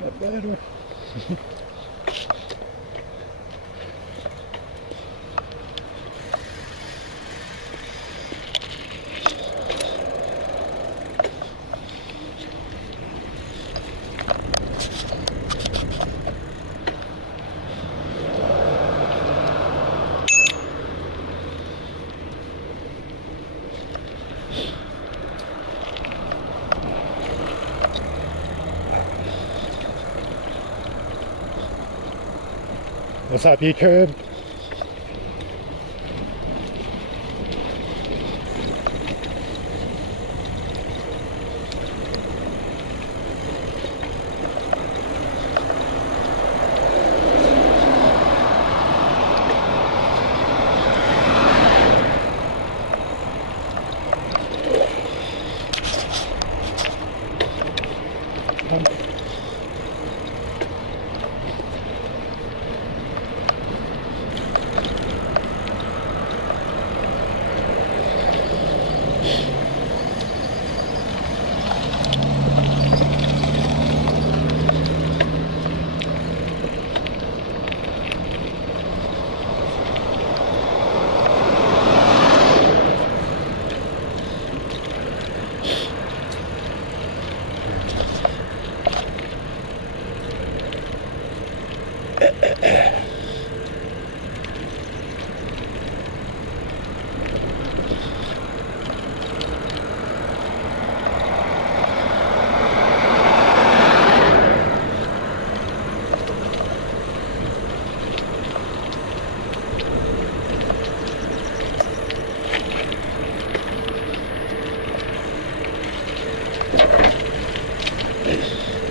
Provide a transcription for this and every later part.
Not bad one. What's up, E-Curb?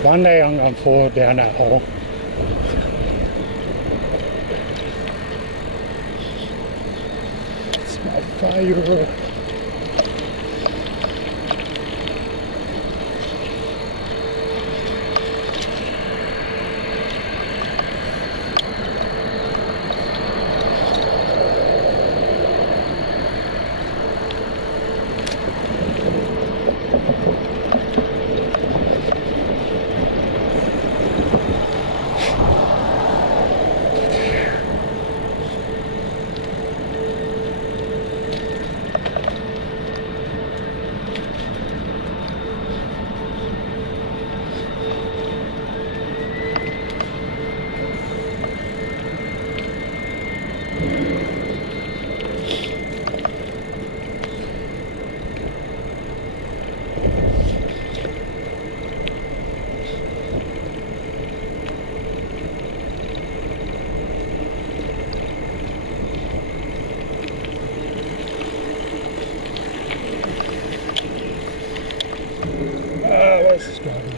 One day I'm going to fall down that hole. Fire. Where's the strawberry?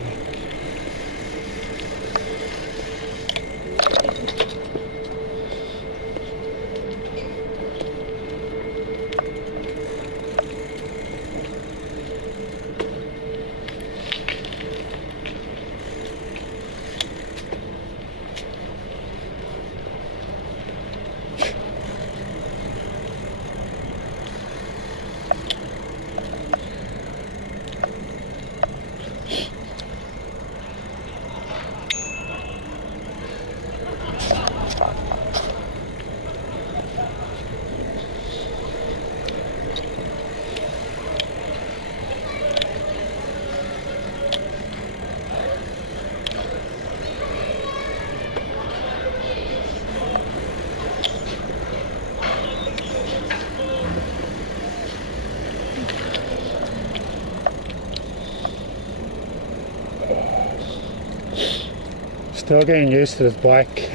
Still getting used to this bike.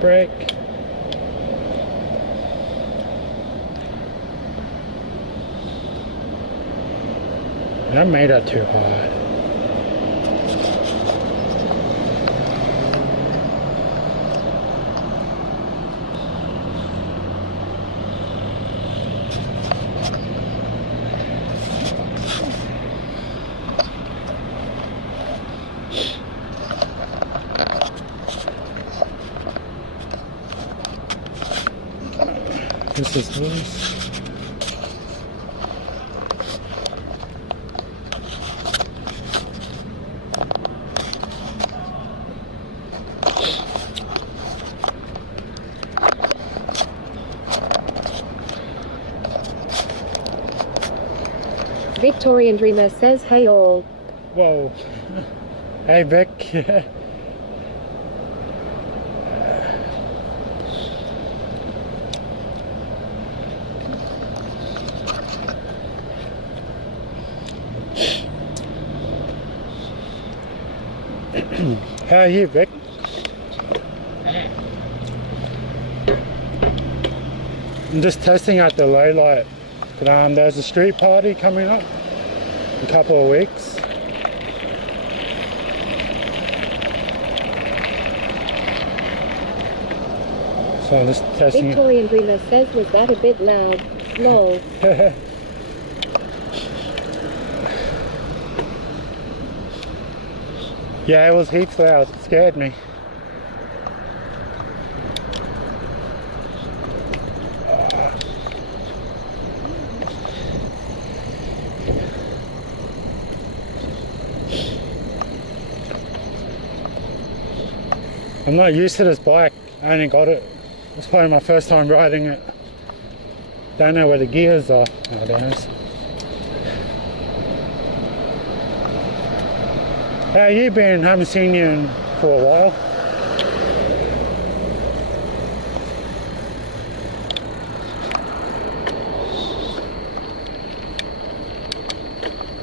Brake. I made that too hard. This is loose. Victorian Dreamer says, hey all. Whoa. Hey Vic. How are you, Vic? I'm just testing out the low light. There's a street party coming up in a couple of weeks. So I'm just testing it. Victorian Dreamer says, was that a bit loud? Lol. Yeah, it was heaps loud. It scared me. I'm not used to this bike. I only got it. It's probably my first time riding it. Don't know where the gears are nowadays. How you been? Haven't seen you for a while.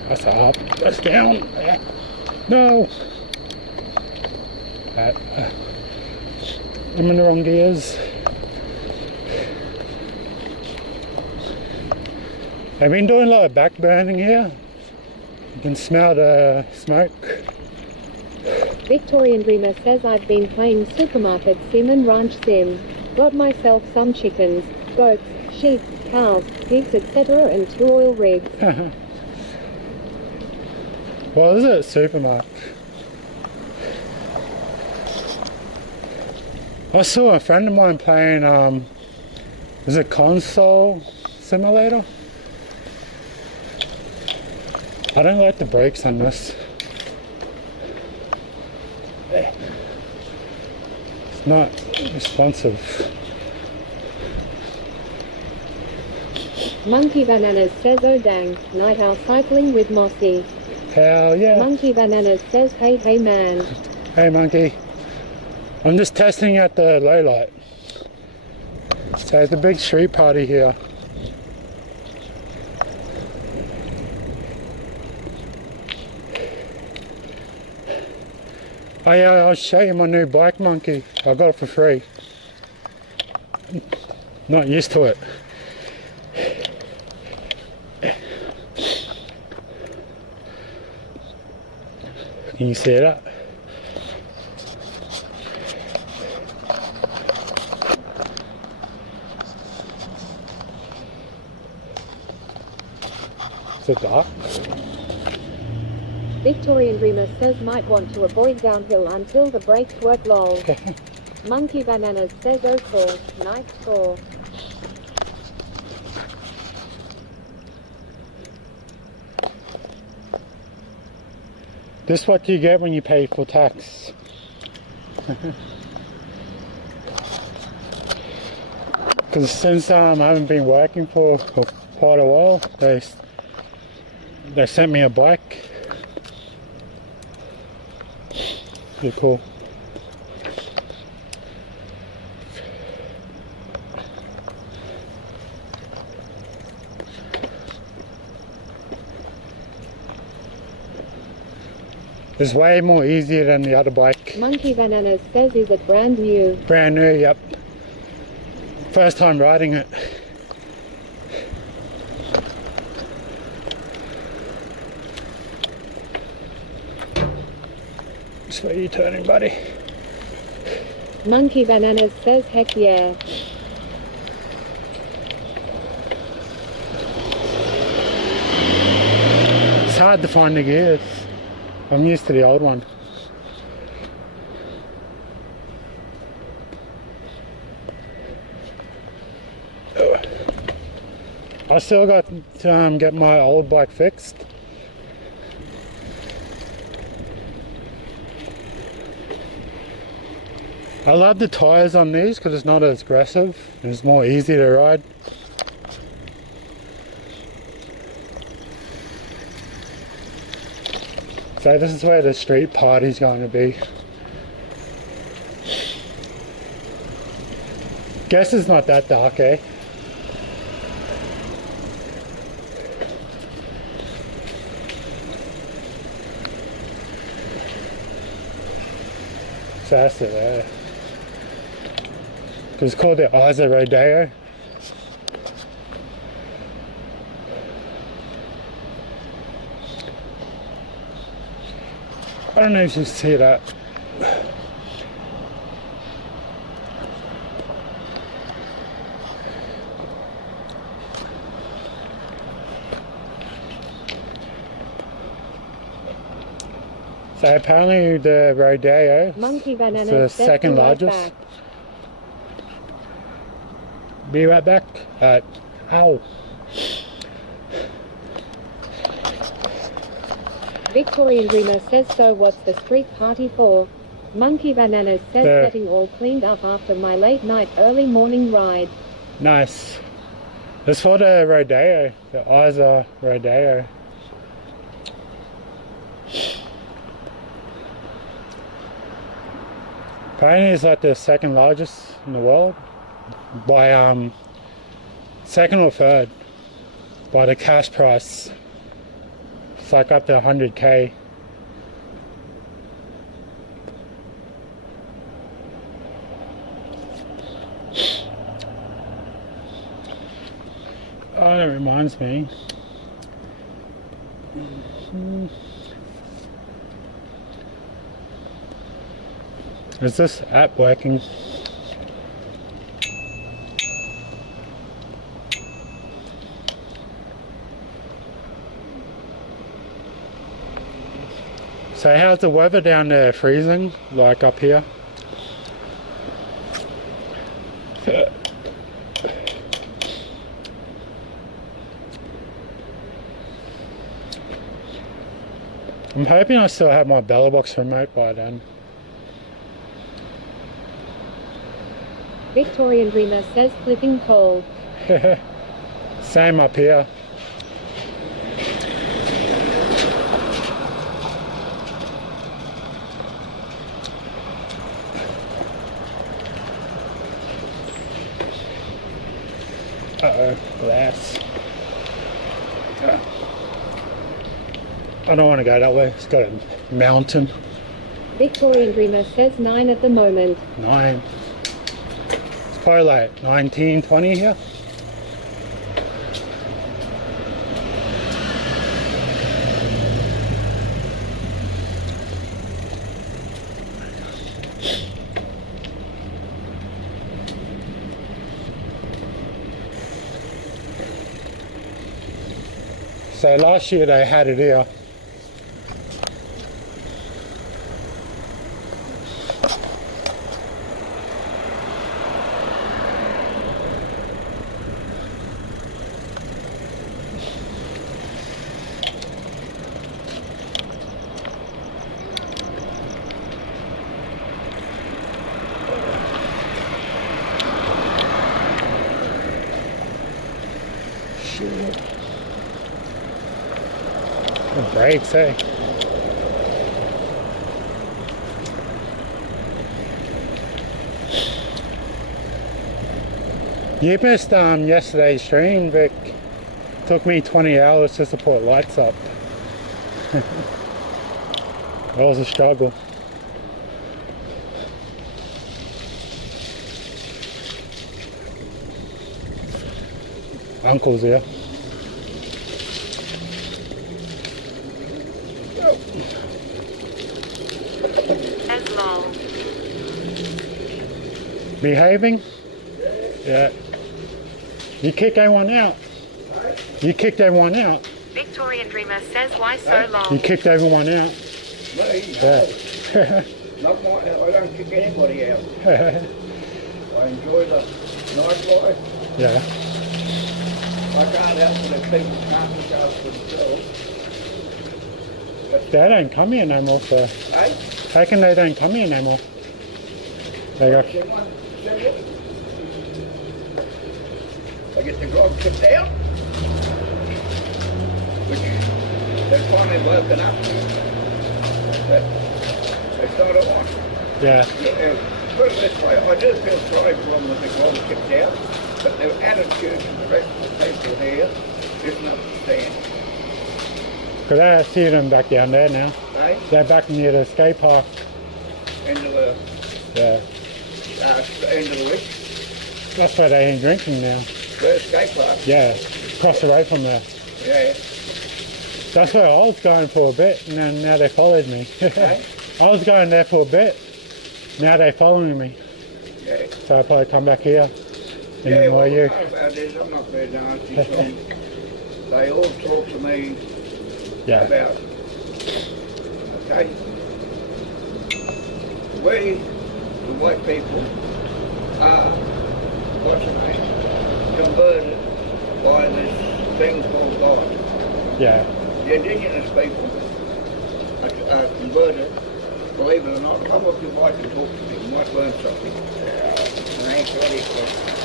That's up. That's down. No. I'm in the wrong gears. I've been doing a lot of back burning here. You can smell the smoke. Victorian Dreamer says I've been playing Supermarket Sim and Ranch Sim. Got myself some chickens, goats, sheep, cows, pigs, etc. and 2 oil rigs. What is it? Supermarket. I saw a friend of mine playing, is it Console Simulator? I don't like the brakes on this. It's not responsive. Monkey Bananas says oh dang, night owl cycling with Mossy. Hell yeah. Monkey Bananas says hey man. Hey monkey. I'm just testing out the low light. So it's a big street party here. Oh yeah, I'll show you my new bike monkey. I got it for free. Not used to it. Can you see that? Is it dark? Victorian Dreamer says might want to avoid downhill until the brakes work lol. Monkey Bananas says oh cool, nice score. This is what you get when you pay full tax. Because since I haven't been working for quite a while, they sent me a bike. Pretty cool. It's way more easier than the other bike. Monkey Bananas says is it brand new? Brand new, yep. First time riding it. Which way are you turning, buddy? Monkey Bananas says heck yeah. It's hard to find the gears. I'm used to the old one. I still got to get my old bike fixed. I love the tyres on these because it's not as aggressive and it's more easy to ride. So this is where the street party's going to be. Guess it's not that dark, eh? So that's it there. It's called the Isa Rodeo. I don't know if you see that. So apparently the Rodeo Monkey is Bananas the says second be right largest. back. Be right back. Ow. Victorian Dreamer says so what's the street party for? Monkey Bananas says There. getting all cleaned up after my late night early morning ride. Nice. It's for the Rodeo, the Isa Rodeo. Apparently it's like the second largest in the world by second or third by the cash price. It's like up to 100K. Oh, that reminds me. Is this app working? So how's the weather down there? Freezing, like up here? I'm hoping I still have my BellaBox remote by then. Victorian Dreamer says flipping cold. Same up here. Uh-oh, glass. I don't want to go that way. It's got a mountain. Victorian Dreamer says 9 at the moment. 9. It's probably like 19, 20 here. So last year they had it here. Shit. The brakes, eh? You missed yesterday's stream, Vic. Took me 20 hours just to put lights up. That was a struggle. Uncle's here. As lol. Behaving? Yeah. You kicked everyone out. You kicked everyone out. Victorian Dreamer says why so long. You kicked everyone out. Me? Yeah. Not my, I don't kick anybody out. I enjoy the nightlife. Yeah. I can't help it if people can't look after themselves. They don't come here no more, so. Hey? How can they don't come here no more? They go, Someone, I get the grog kicked out, which they're finally woken up. But it's not on. yeah. Put it this way, I do feel sorry for them with the grog kicked out, but their attitude and the rest of the people here is not to stand. Because I see them back down there now. Hey? They're back near the skate park. Into the Yeah. end of the week. That's where they ain't drinking now. Where's skate park? Yeah. Across the road from there. Yeah. That's where I was going for a bit, and then now they followed me. Hey? I was going there for a bit. Now they're following me. Yeah. So I'll probably come back here and Yeah, annoy well, you. I know about this. I'm not very nasty, so they all talk to me Yeah. about, okay, we, the white people, are, what's the name, converted by this thing called God. Yeah. The indigenous people are converted, believe it or not. Come up your wife and talk to me, you might learn something. I ain't ready for it.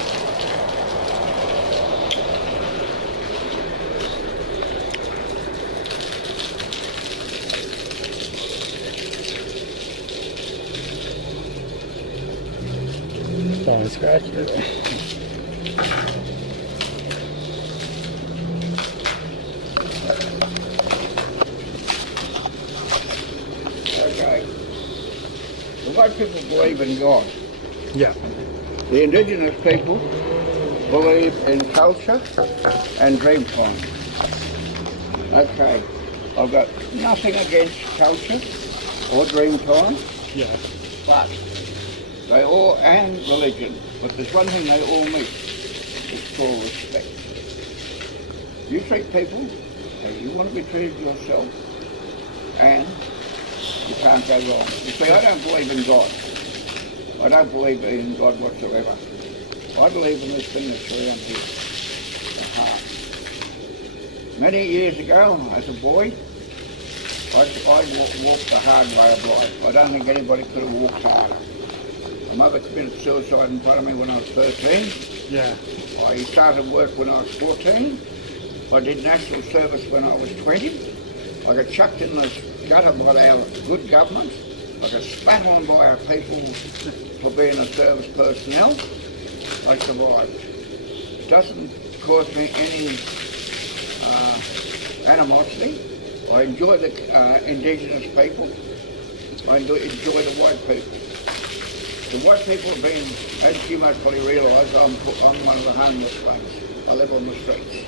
Don't scratch it. Okay. The white people believe in God. Yeah. The indigenous people believe in culture and dream time. Okay, I've got nothing against culture or dream time. Yeah. but they all, and religion, but there's one thing they all meet, it's called respect. You treat people as you want to be treated yourself, and you can't go wrong. You see, I don't believe in God. I don't believe in God whatsoever. I believe in this thing that's around here, the heart. Many years ago, as a boy, I walked the hard way of life. I don't think anybody could have walked harder. My mother committed suicide in front of me when I was 13. Yeah. I started work when I was 14. I did national service when I was 20. I got chucked in the gutter by our good government. I got spat on by our people for being a service personnel. I survived. It doesn't cause me any animosity. I enjoy the indigenous people. I enjoy the white people. The white people have been, as you most probably realise, I'm one of the homeless ones. I live on the streets.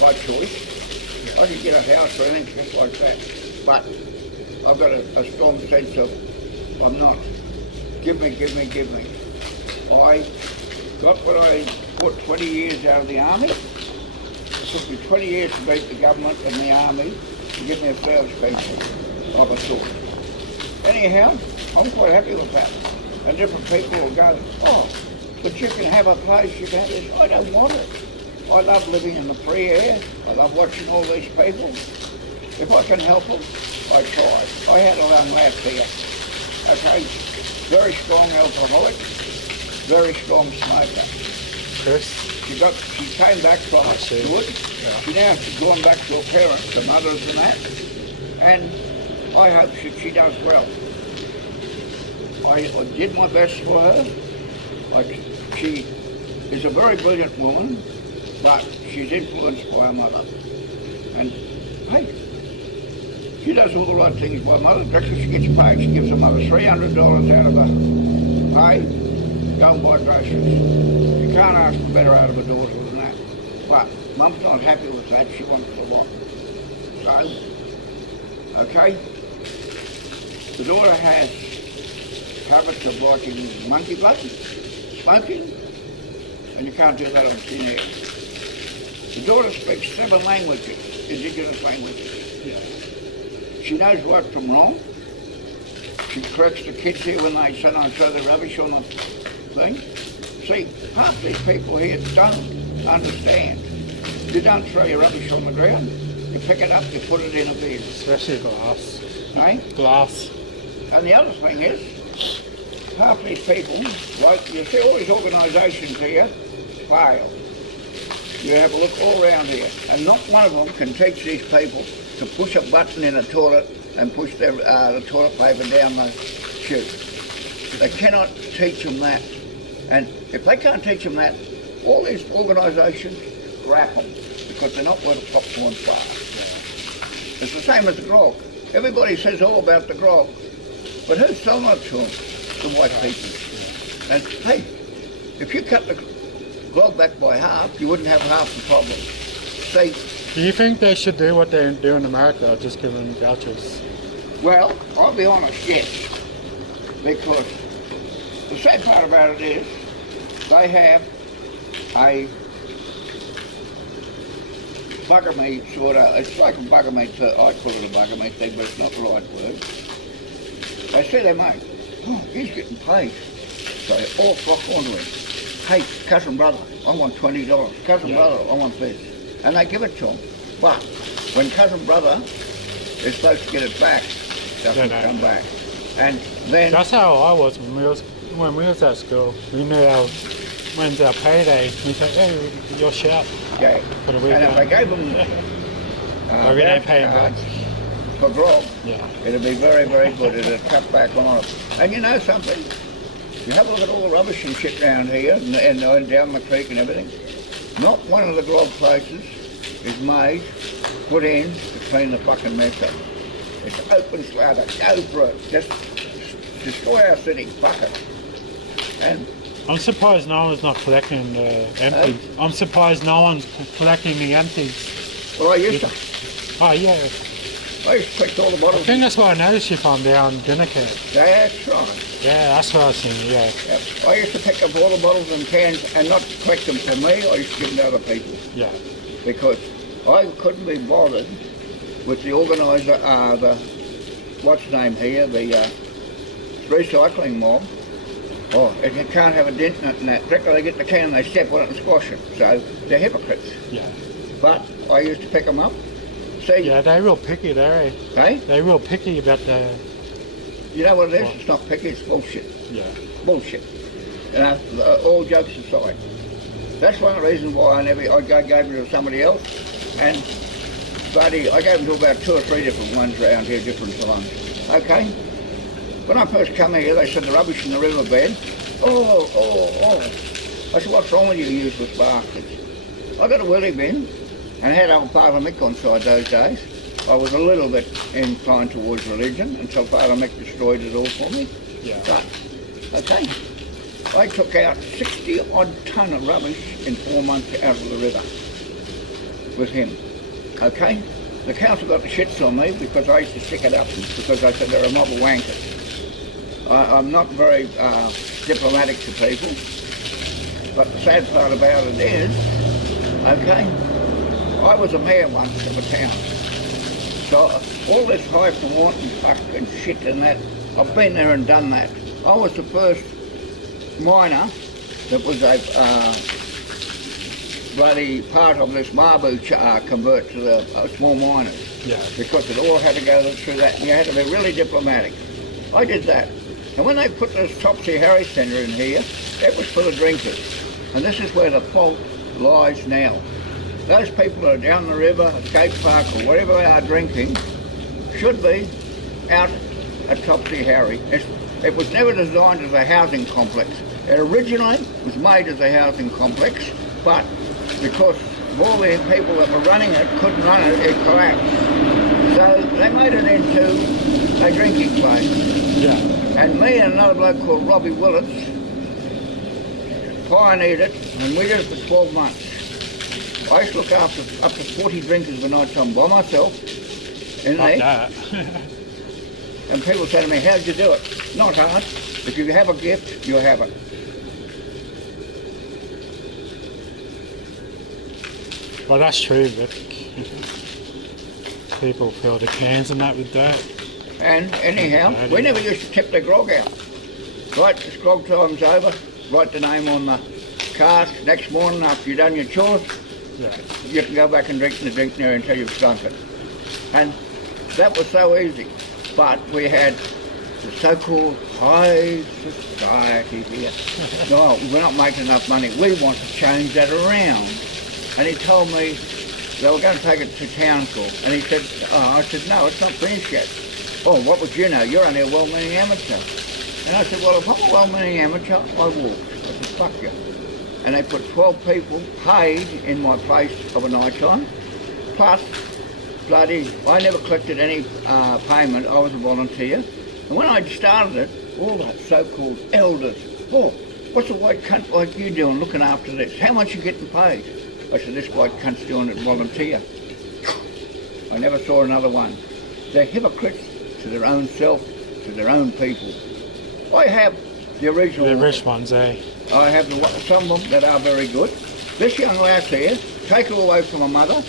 By choice. I could get a house or anything just like that. But I've got a strong sense of, I'm not, give me. I got what I put 20 years out of the army. It took me 20 years to beat the government and the army to give me a service pension of a sort. Anyhow, I'm quite happy with that. And different people will go, oh, but you can have a place, you can have this. I don't want it. I love living in the free air. I love watching all these people. If I can help them, I try. I had a young lad here. Okay, very strong alcoholic, very strong smoker. Chris? She came back from good. Yeah. She now has gone back to her parents, her mothers and that. And I hope she does well. I did my best for her. She is a very brilliant woman, but she's influenced by her mother. And hey, she does all the right things by her mother. Directly she gets paid, she gives her mother $300 out of her pay, go and buy groceries. You can't ask for better out of a daughter than that. But Mum's not happy with that, she wants a lot. So, okay, the daughter has habits of watching monkey blood, smoking, and you can't do that on thin air. The daughter speaks 7 languages, indigenous languages. Yeah. She knows right from wrong. She corrects the kids here when they sometimes throw the rubbish on the thing. See, half these people here don't understand. You don't throw your rubbish on the ground. You pick it up, you put it in a bin. Especially glass. Eh? Glass. And the other thing is, half these people, like you see all these organisations here, fail. You have a look all around here, and not one of them can teach these people to push a button in a toilet and push their, the toilet paper down the chute. They cannot teach them that. And if they can't teach them that, all these organisations scrap them because they're not worth a popcorn bar. It's the same as the grog. Everybody says all about the grog, but who's selling it to them? The white people. And hey, if you cut the grog back by half, you wouldn't have half the problem. See, Do you think they should do what they do in America, just give them vouchers? well, I'll be honest, yes. Because the sad part about it is they have a bugger meat sort of, it's like a bugger meat, I call it a bugger meat thing, but it's not the right word. They see their mate, oh, he's getting paid. So they all flock onto him. Hey, cousin brother, I want $20. Cousin brother, I want this. And they give it to him. But when cousin brother is supposed to get it back, it doesn't come back. And then... That's how I was when we was at school. We knew when's our payday. We said, hey, your shop. Yeah. For the And weekend. if they gave them But we don't pay them back. for grog, Yeah. it'd be very, very good. It'd cut back on it. And you know something? You have a look at all the rubbish and shit down here and down the creek and everything. Not one of the grog places is made, put in to clean the fucking mess up. It's open slather. Go for it. Just destroy our city. Fuck it. And I'm surprised no one's not collecting the empties. I'm surprised no one's collecting the empties. well, I used to. Oh yeah. I used to collect all the I bottles. think that's what I noticed you from down Dinnercat. That's right. Yeah, that's what I was seeing, yeah. Yep. I used to pick up all the bottles and cans and not collect them for me. I used to give them to other people Yeah. because I couldn't be bothered with the organiser, what's his name here, the recycling mob. Oh, if you can't have a dent in it and that, directly they get the can and they step on it and squash it. So they're hypocrites. Yeah. But I used to pick them up. See, Yeah, they're real picky there, eh? hey, They're real picky about the... you know what it is? What? It's not picky, it's bullshit. Yeah. Bullshit. You know, all jokes aside. That's one of the reasons why I gave it to somebody else. And bloody, I gave them to about 2 or 3 different ones around here, different times. Okay? When I first come here, they said the rubbish in the riverbed. Oh. I said, what's wrong with you useless bastards? I got a willy bin and had old Father Mick on side those days. I was a little bit inclined towards religion until Father Mick destroyed it all for me. Yeah. But, okay, I took out 60 odd tonne of rubbish in 4 months out of the river with him. Okay? The council got the shits on me because I used to stick it up because I said they're a mob of wankers. I'm not very diplomatic to people, but the sad part about it is, okay, I was a mayor once of a town. So all this hype and wanting fucking shit and that, I've been there and done that. I was the first miner that was a bloody part of this Mabu convert to the small miners. Yeah. Because it all had to go through that, and you had to be really diplomatic. I did that. And when they put this Topsy Harry Centre in here, it was for the drinkers. And this is where the fault lies now. Those people that are down the river, at Skate Park, or wherever they are drinking, should be out at Topsy Harry. It was never designed as a housing complex. It originally was made as a housing complex, but because of all the people that were running it couldn't run it, it collapsed. So they made it into a drinking place. Yeah. And me and another bloke called Robbie Willits pioneered it, and we did it for 12 months. I used to look after up to 40 drinkers the night time by myself in Like there. that. And people say to me, how'd you do it? Not hard. If you have a gift, you have it. Well, that's true, but people fill the cans and that with dirt. And anyhow, we never used to tip the grog out. Right, this grog time's over, write the name on the cask. Next morning after you've done your chores, Yeah. you can go back and drink the drink there until you've drunk it. And that was so easy. But we had the so-called high society here. No, we're not making enough money. We want to change that around. And he told me they were going to take it to council. And he said, I said, no, it's not finished yet. Oh, what would you know? You're only a well-meaning amateur. And I said, well, if I'm a well-meaning amateur, I walked. I said, fuck you. And they put 12 people paid in my place of a night time. Plus, bloody, I never collected any payment. I was a volunteer. And when I started it, all that so-called elders, oh, what's a white cunt like you doing looking after this? How much you getting paid? I said, this white cunt's doing it volunteer. I never saw another one. They're hypocrites to their own self, to their own people. I have the original. The rich ones, eh? I have some of them that are very good. This young lass here, take her away from her mother,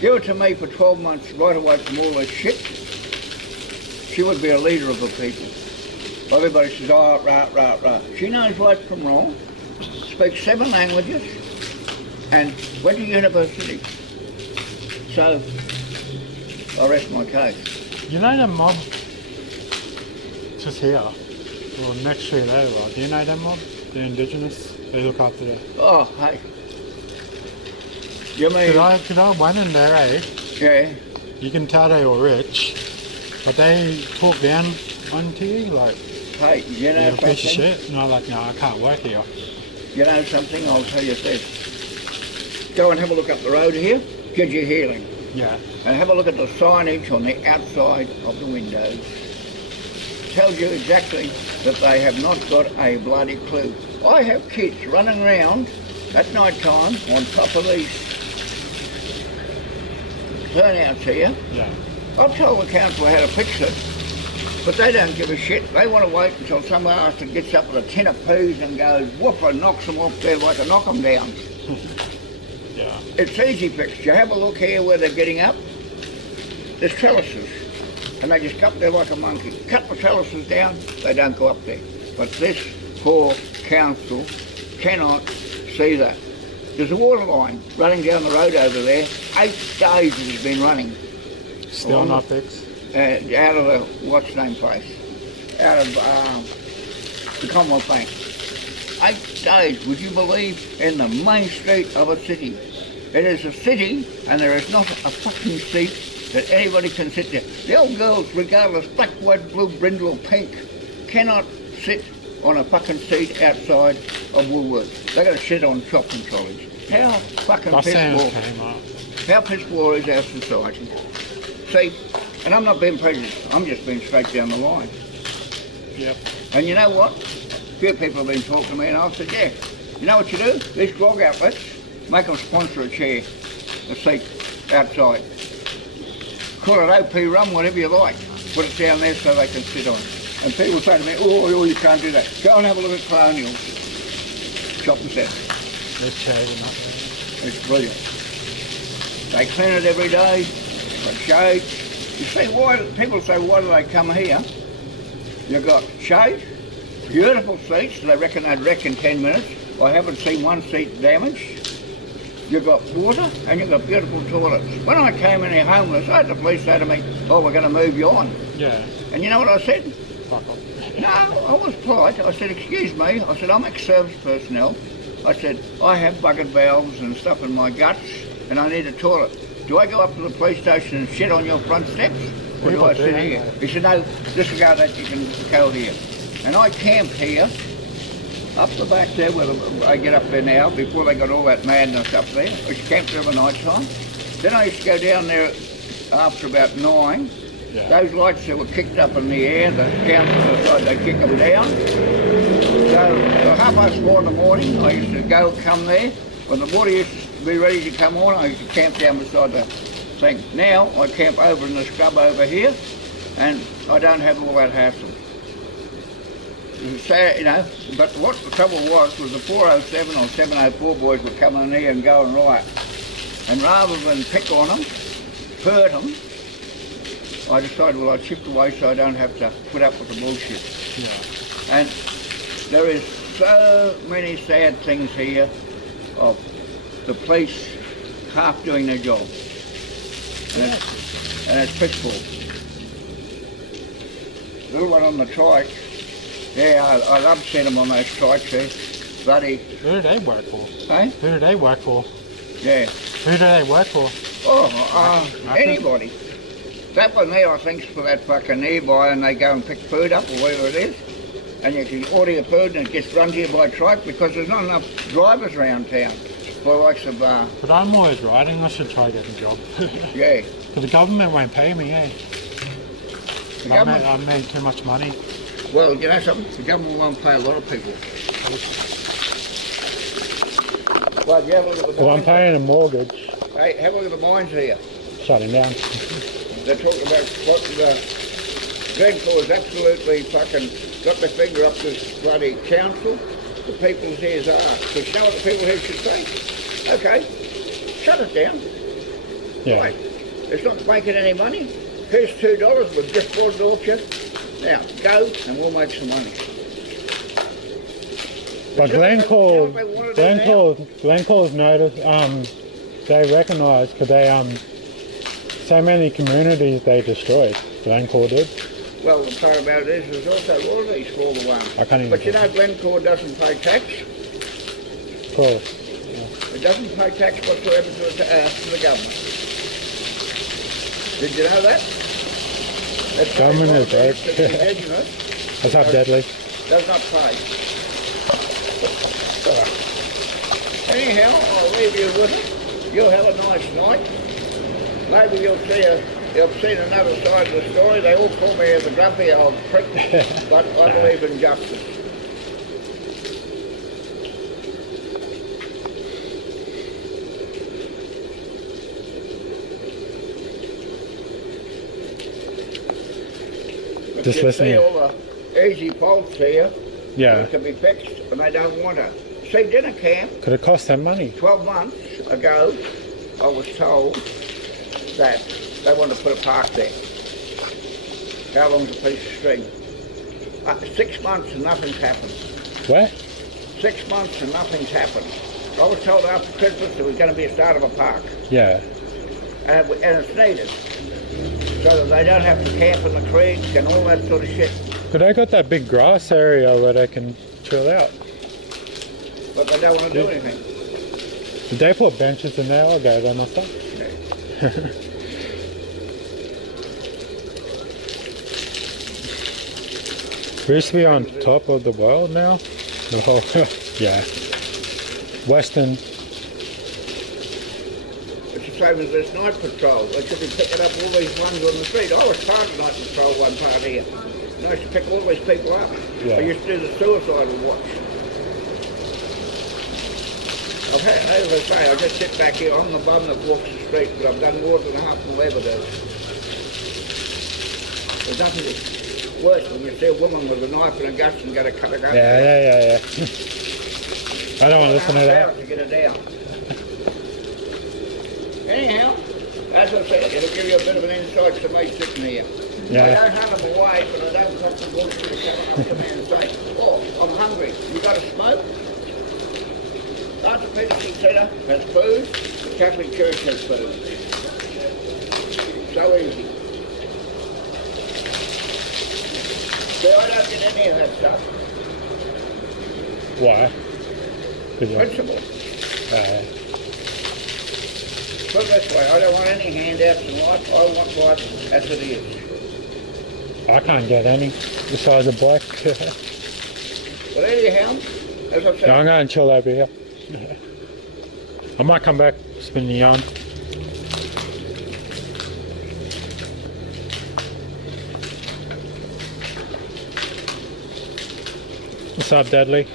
give her to me for 12 months right away from all this shit. She would be a leader of the people. Everybody says, oh, right. She knows right from wrong, speaks 7 languages, and went to university. So, I rest my case. You know the mob just here, or next street over, do you know that mob? The Indigenous? They look after the... Oh, hey. You mean... Could I went in there, eh? Yeah. You can tell they were rich, but they talk down onto you, like, Hey, you know you're a piece of something? shit. No, like, no, I can't work here. You know something? I'll tell you this. Go and have a look up the road here, get your healing. Yeah. And have a look at the signage on the outside of the windows. Tells you exactly that they have not got a bloody clue. I have kids running around at night time on top of these turnouts here, Yeah. I've told the council how to fix it, but they don't give a shit. They want to wait until some bastard gets up with a tin of peas and goes whoop and knocks them off there like a knock 'em down. Yeah. It's easy fixed. You have a look here where they're getting up. There's trellises, and they just go up there like a monkey. Cut the trellises down, they don't go up there. But this poor council cannot see that. There's a water line running down the road over there. 8 days it has been running. Still not fixed? Out of the, what's name place? Out of the Commonwealth Bank. 8 days, would you believe, in the main street of a city. It is a city, and there is not a fucking seat that anybody can sit there. The old girls, regardless, black, white, blue, brindle, or pink, cannot sit on a fucking seat outside of Woolworths. They got to sit on shopping trolleys. How fucking piss poor? How piss poor is our society? See, and I'm not being prejudiced. I'm just being straight down the line. Yep. And you know what? A few people have been talking to me, and I've said, yeah. You know what you do? These grog outlets, make them sponsor a chair, a seat outside. Call it OP rum, whatever you like. Put it down there so they can sit on. And people say to me, oh, you can't do that. Go and have a look at Colonial shopping centre. There's chairs and nothing. It's brilliant. They clean it every day, got shade. You see, why people say, why do they come here? You've got shade, beautiful seats, they reckon they'd wreck in 10 minutes. I haven't seen one seat damaged. You've got water and you've got beautiful toilets. When I came in here homeless, I had the police say to me, oh, we're going to move you on. Yeah. And you know what I said? Fuck off. No, I was polite. I said, excuse me. I said, I'm ex-service personnel. I said, I have buggered valves and stuff in my guts and I need a toilet. Do I go up to the police station and shit on your front steps? Or do I sit here? He said, no, disregard that, you can go here. And I camped here, up the back there where I get up there now, before they got all that madness up there. I used to camp there night time. Then I used to go down there after about 9. Yeah. Those lights that were kicked up in the air, the council decided they'd kick them down. So at 4:30 in the morning, I used to go come there. When the water used to be ready to come on, I used to camp down beside the thing. Now I camp over in the scrub over here, and I don't have all that hassle. So, you know, but what the trouble was the 407 or 704 boys were coming in here and going right. And rather than pick on them, hurt them, I decided, well, I'd shift away so I don't have to put up with the bullshit. Yeah. And there is so many sad things here of the police half doing their job. And it's piss poor. The little one on the trike, yeah, I love seeing them on those trikes there. Bloody. Who do they work for? Hey? Who do they work for? Yeah. Who do they work for? Oh, anybody. That one there, I think, is for that fucking nearby, and they go and pick food up or whatever it is. And you can order your food and it gets run to you by trike because there's not enough drivers around town for the likes of... But I'm always riding, I should try getting a job. Yeah. Because the government won't pay me, eh? I made too much money. Well, you know something? The government won't pay a lot of people. Well, you have a look at the mines. Well, I'm paying a mortgage. Hey, have a look at the mines here. Shutting down. They're talking about what Glencore has absolutely fucking got their finger up this bloody council. The people's ears are. Because you know what the people here should say? Okay, shut it down. Yeah. Right. It's not making any money. Here's $2, we've just brought it off you. Now, go and we'll make some money. But Glencore's noticed, they recognise because they, so many communities they destroyed. Glencore did. Well, the part about it is there's also all of these smaller ones. I can't even. But you know Glencore doesn't pay tax. Of course. Yeah. It doesn't pay tax whatsoever to the government. Did you know that? That's government is dead. That's not deadly. Does not pay. Anyhow, I'll leave you with it. You'll have a nice night. Maybe you'll see another side of the story. They all call me the grumpy old prick, but I believe in justice. Just you listening. see all the easy faults here Yeah. that can be fixed, and they don't want to. See, dinner camp, Could it cost them money? 12 months ago, I was told that they want to put a park there. How long's a piece of string? 6 months and nothing's happened. What? 6 months and nothing's happened. I was told after Christmas there was going to be a start of a park, Yeah. and it's needed, so that they don't have to camp in the creeks and all that sort of shit. But they got that big grass area where they can chill out. But they don't want to do anything. Did they put benches in there? I'll go there myself. We used to be on top of the world now. The whole, yeah. Western. It's the same as this night patrol. They should be picking up all these ones on the street. I was part of night patrol one part here. And I used to pick all these people up. Yeah. I used to do the suicidal watch. As I say, I just sit back here. I'm the bum that walks the street, but I've done more than half my ever do. There's nothing worse when you see a woman with a knife and a gun and got to cut her gun. Yeah. I don't want to listen to that. To get her down. Anyhow, as I said, it'll give you a bit of an insight to me sitting here. Yeah. I don't hunt them away, but I don't cut the bullshit to come up to me and say, oh, I'm hungry. You got a smoke? Dr. Peterson Centre has food, the Catholic Church has food. So easy. See, I don't get any of that stuff. Why? Good one. Principle. Put it this way, I don't want any handouts in life. I want life as it is. I can't get any besides a bike. But anyhow, as I No, said, I'm going to chill over here. I might come back, spin the yarn. What's up, Dudley?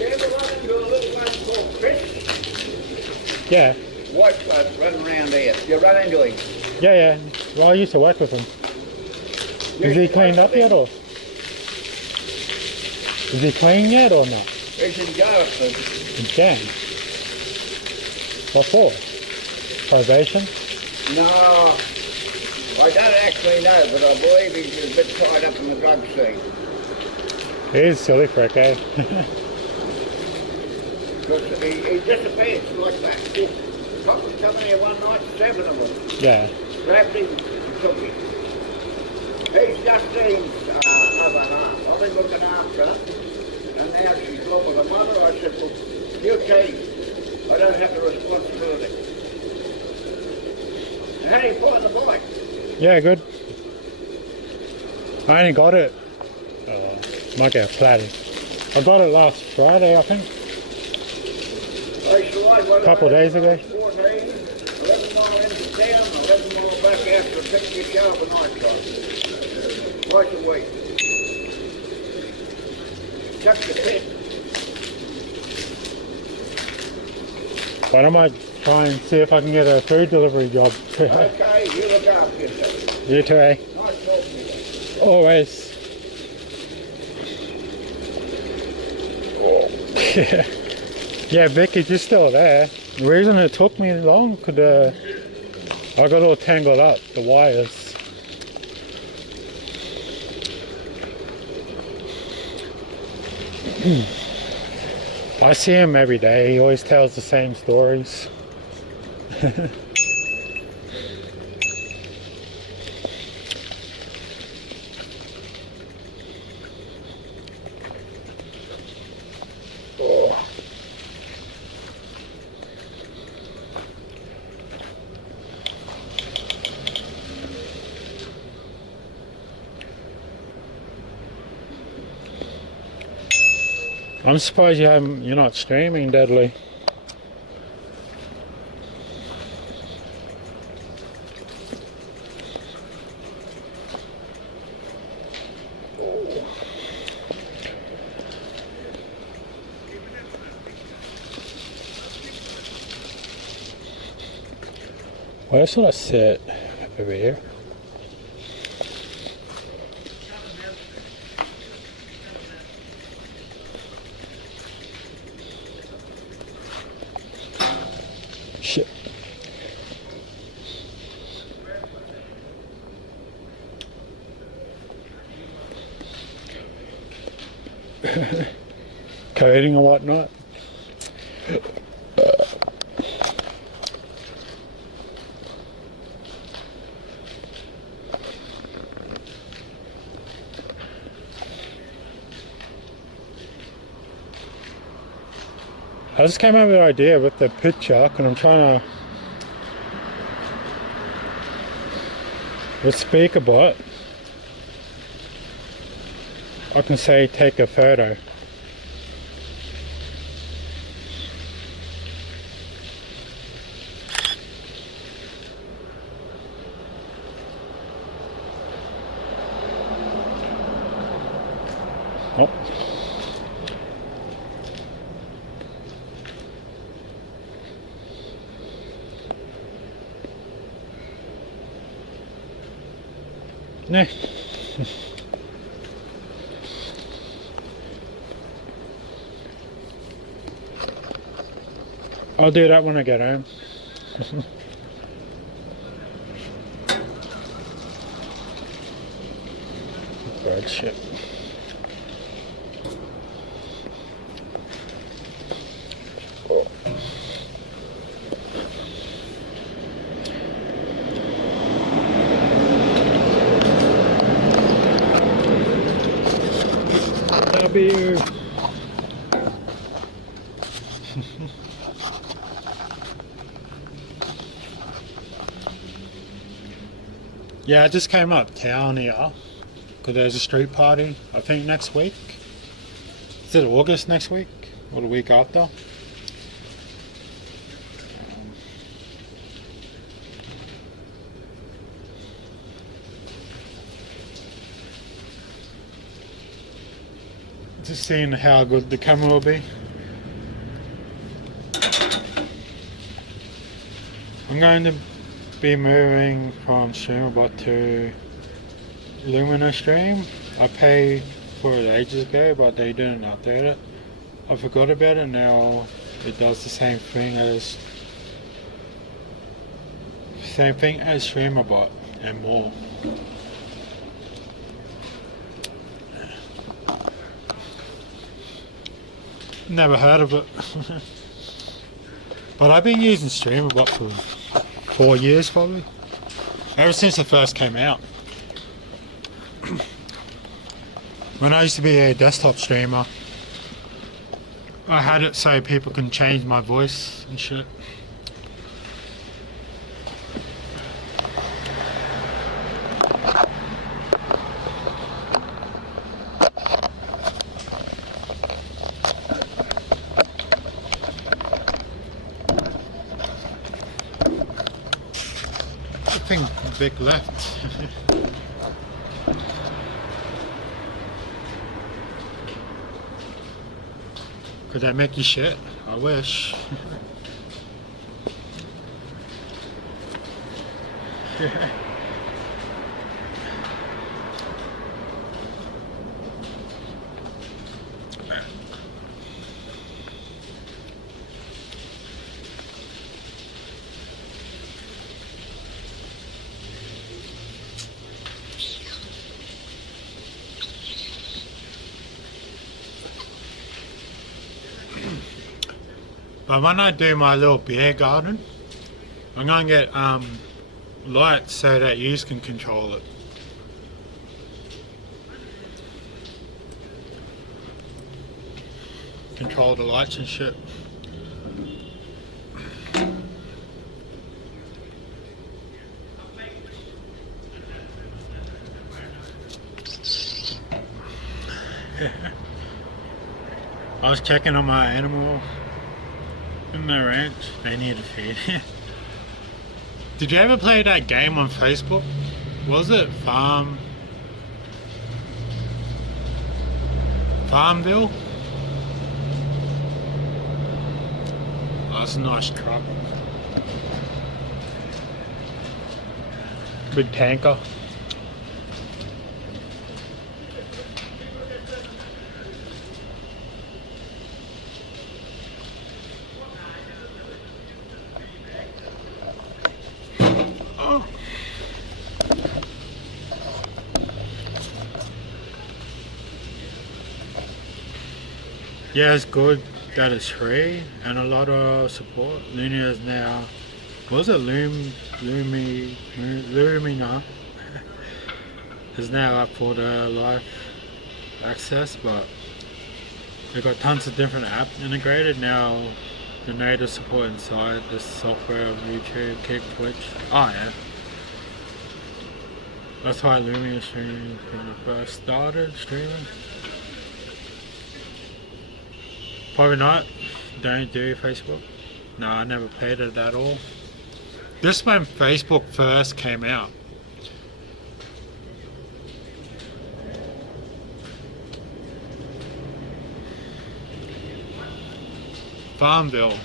you ever run into a little one called Chris? Yeah. White blood running around here. You run into him. Yeah. Well, I used to work with him. Is he cleaned up yet, or? Is he clean yet, or not? He's in Garrison. In gang. What for? Probation? No, I don't actually know, but I believe he's a bit tied up in the drug scene. He is silly frick, eh? Because he disappears like that. Cops was coming here one night, 7 of them. Yeah. Grabbed him and took him. He's Justine's other half. I've been looking after her, and now she's gone with her mother. I said, well, you keep. I don't have the responsibility. How do you find the bike? Yeah, good. I only got it. Might get flatted. I got it last Friday, I think. I used to ride one Couple of days ago. 14, 11 mile into town, 11 mile back after a picture show of a night time. Twice a week. Chuck the pit. But I might try and see if I can get a food delivery job. Okay, you look after yourself. You too, eh? Nice talking to you. Always. Yeah, Vicky's just still there. The reason it took me long, I got all tangled up, the wires. I see him every day. He always tells the same stories. I'm surprised you're not streaming, Dudley. Well, that's what I said over here. Shit. Coding or whatnot. I just came up with an idea with the pit chuck, and I'm trying to with SpeakerBot I can say take a photo. Oh. Nah. I'll do that when I get home. Bird shit. Oh. W. Yeah, I just came uptown here because there's a street party, I think next week. Is it August next week? Or the week after? Just seeing how good the camera will be. I'm going to be moving from StreamerBot to Lumina Stream. I paid for it ages ago, but they didn't update it. I forgot about it. Now it does the same thing as StreamerBot and more. Never heard of it. But I've been using StreamerBot for 4 years probably. Ever since it first came out. When I used to be a desktop streamer, I had it so people can change my voice and shit. I think big left. Could that make you shit? I wish. But when I do my little beer garden, I'm gonna get lights so that you can control it. Control the lights and shit. I was checking on my animal in my ranch. They need a feed. Did you ever play that game on Facebook? Was it Farmville? Oh, that's a nice truck. Big tanker. Yeah, it's good that it's free and a lot of support. Luna is now, what was it, Lumina is now up for the live access, but they've got tons of different apps integrated now. The native support inside the software of YouTube, Kick, Twitch. Oh yeah. That's why Lumina streaming when I first started streaming. Probably not. Don't do Facebook. No, I never played it at all. This when Facebook first came out. Farmville, I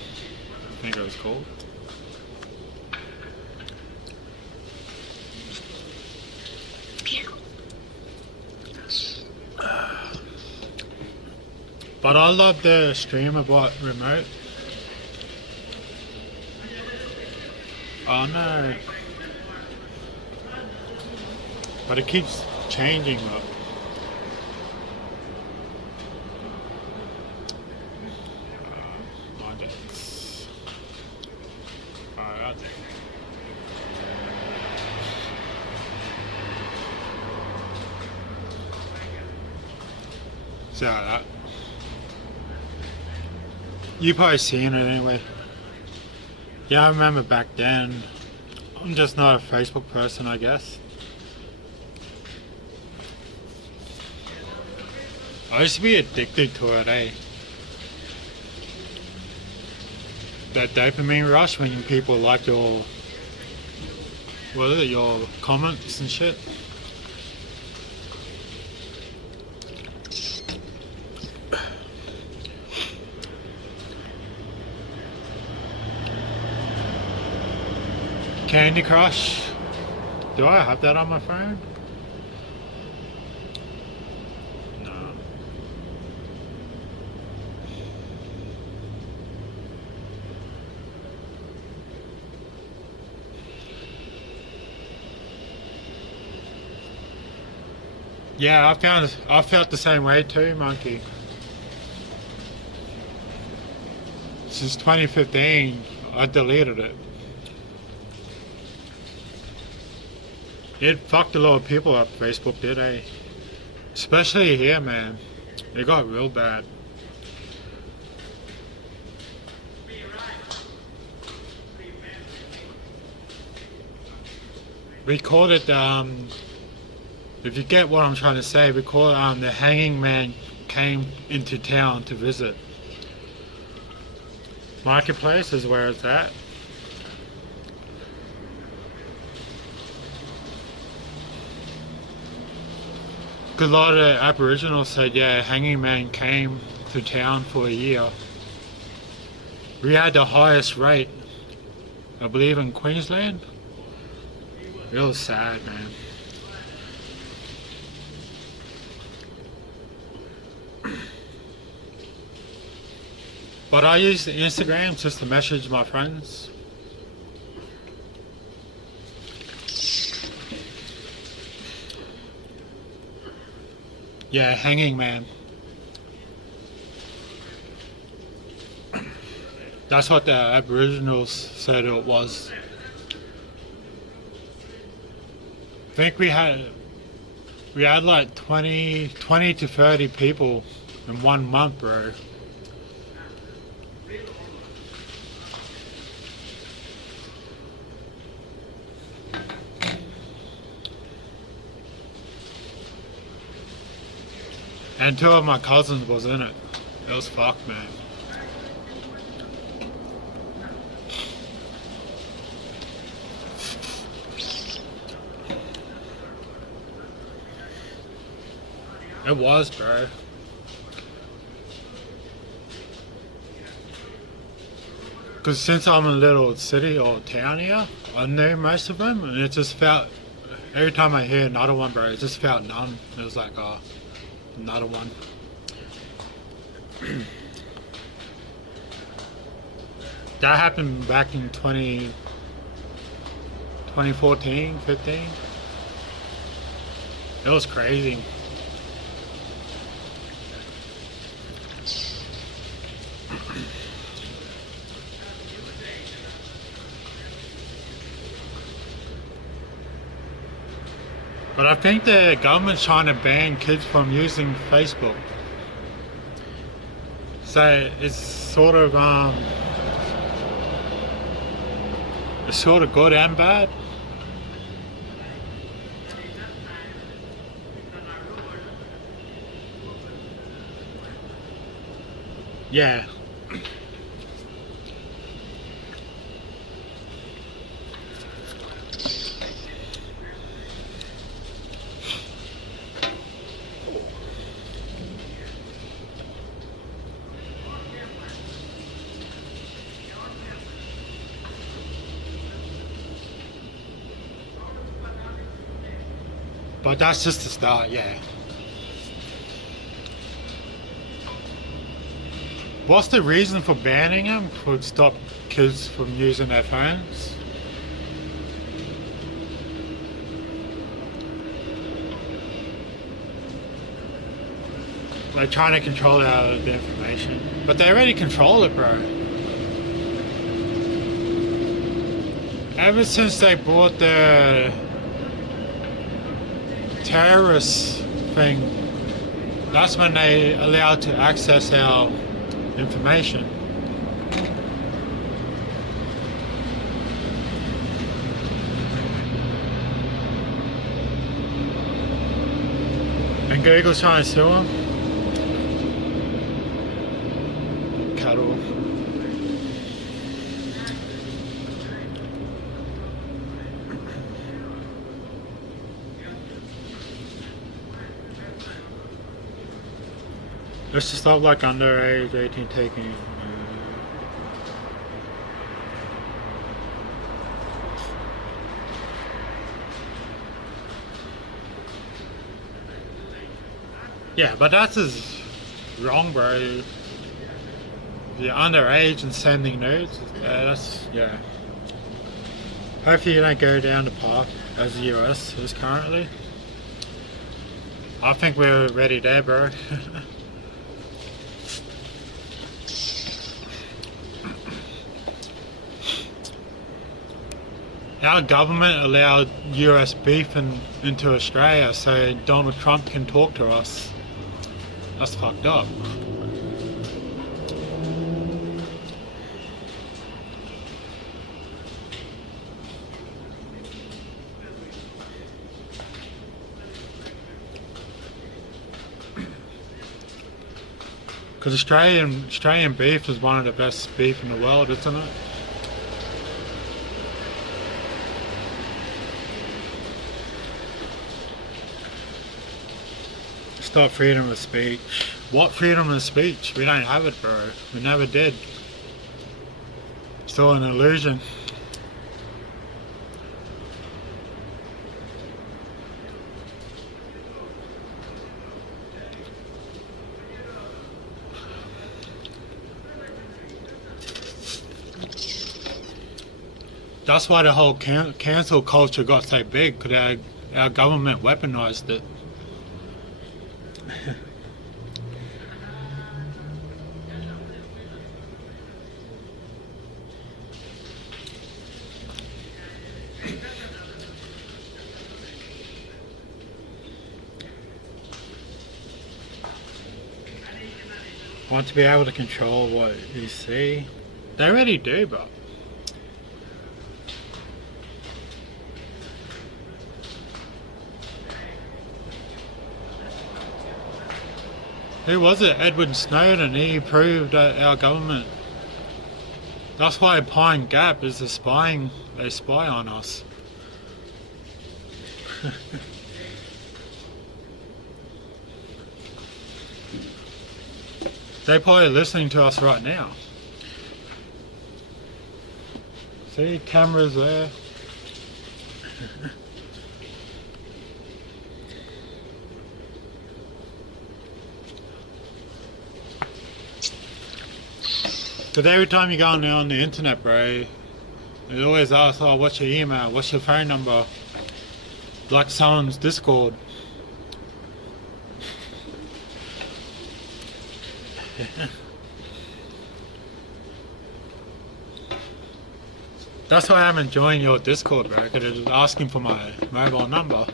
think it was called. But I love the streamer bot remote. Oh no. But it keeps changing up. Alright. So that. You probably seen it anyway. Yeah, I remember back then. I'm just not a Facebook person, I guess. I used to be addicted to it, eh? That dopamine rush when people like your, what is it, your comments and shit. Candy Crush. Do I have that on my phone? No. Yeah, I felt the same way too, Monkey. Since 2015, I deleted it. It fucked a lot of people up, Facebook did, eh? Especially here, man. It got real bad. We called it, if you get what I'm trying to say, we call it, the hanging man came into town to visit. Marketplace is where it's at. A lot of the Aboriginals said, yeah, hanging man came to town for a year. We had the highest rate, I believe, in Queensland. Real sad, man. But I use the Instagram just to message my friends. Yeah, hanging man. That's what the Aboriginals said it was. I think we had like 20 to 30 people in 1 month, bro. And 2 of my cousins was in it. It was fucked, man. It was, bro. Because since I'm in a little city or town here, I knew most of them, and it just felt Every time I hear another one, bro, it just felt numb. It was like, oh, another one. That happened back in 2014, 15. It was crazy. But I think the government's trying to ban kids from using Facebook. So it's sort of good and bad. Yeah. But that's just the start, yeah. What's the reason for banning them? For stop kids from using their phones? They're trying to control the information. But they already control it, bro. Ever since they brought the terrorist thing, that's when they allowed to access our information. And Google's trying to sue them. Cattle. Let's just stop like underage 18 taking. Yeah, but that's just wrong, bro. You're underage and sending nudes. That's, yeah. Hopefully you don't go down the path as the US is currently. I think we're ready there, bro. Our government allowed US beef into Australia so Donald Trump can talk to us. That's fucked up. Because Australian beef is one of the best beef in the world, isn't it? Stop freedom of speech. What freedom of speech? We don't have it, bro. We never did. Still an illusion. That's why the whole cancel culture got so big, because our government weaponized it. Want to be able to control what you see. They already do, but who was it? Edward Snowden. He proved our government. That's why Pine Gap is they spy on us. They're probably listening to us right now. See, cameras there. Because every time you go on there on the internet, bro, it always asks, oh, what's your email? What's your phone number? Like someone's Discord. That's why I'm enjoying your Discord, bro, because it's asking for my mobile number.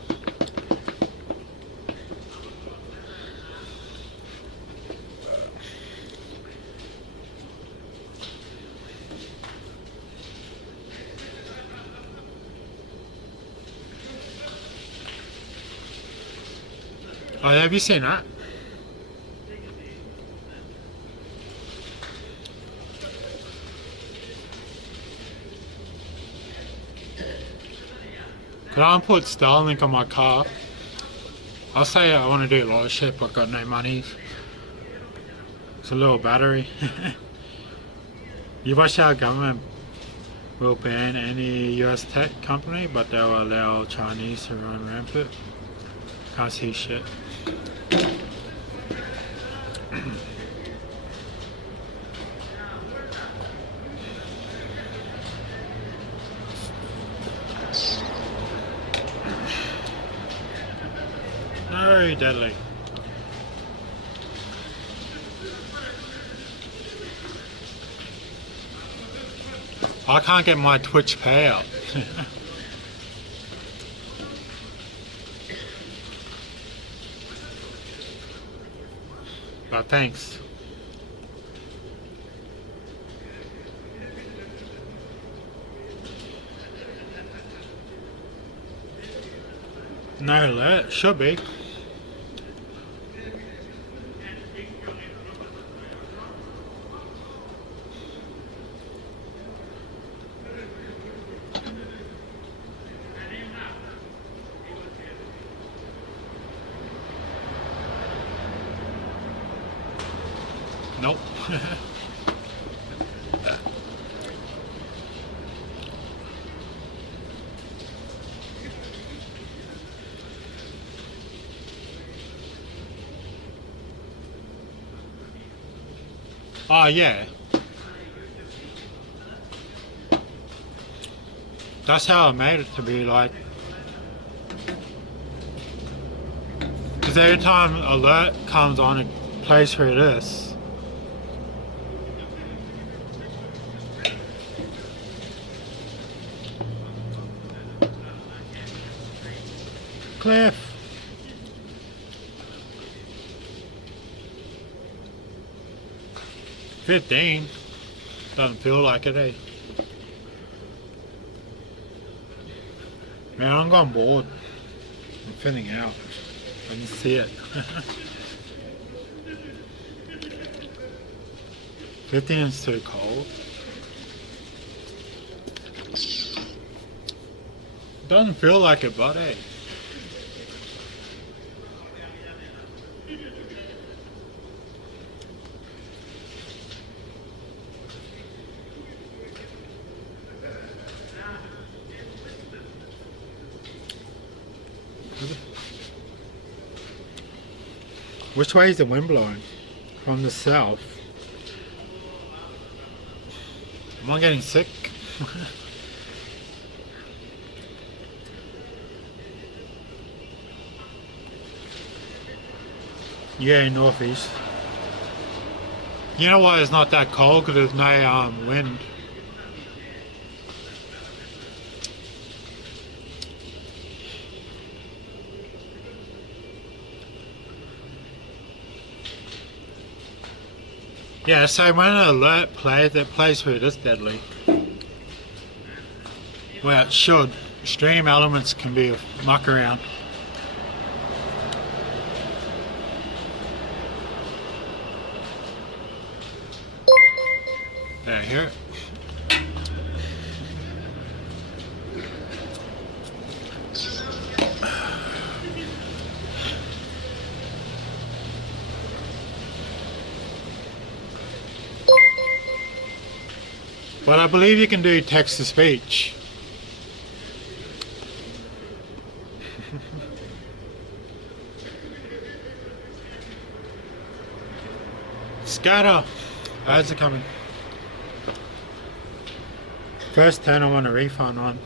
Oh, have you seen that? Could I put Starlink on my car? I'll say I want to do a lot of shit, but got no money. It's a little battery. You watch our government will ban any US tech company, but they'll allow Chinese to run rampant. Can't see shit. No, deadly. I can't get my Twitch payout. But thanks. No alert, should be. Nope. Oh yeah. That's how I made it to be like. Because every time alert comes on, it plays for this. Cliff. $15. Doesn't feel like it, eh? Man, I'm going bored. I'm thinning out. I can see it. 15 is too cold. Doesn't feel like it, but hey. Which way is the wind blowing? From the south. Am I getting sick? Yeah, northeast. You know why it's not that cold? Because there's no wind. Yeah, so when an alert plays, it plays for this deadly. Well, it should. Extreme elements can be a muck around. There, hear it? But I believe you can do text to speech. Scatter! Ads are coming. First 10 I want a refund on.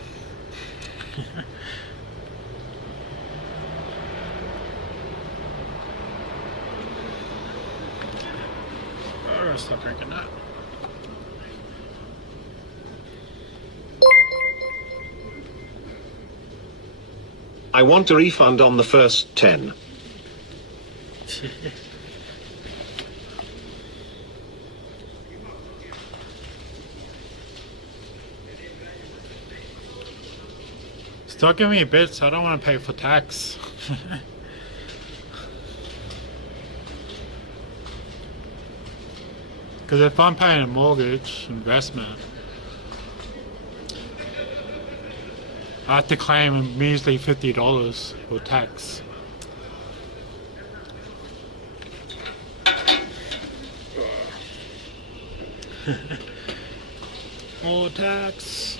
I'm gonna stop drinking that. I want a refund on the first 10. Stop giving me bits, I don't want to pay for tax. Because if I'm paying a mortgage investment, I have to claim a measly $50 for tax. More tax.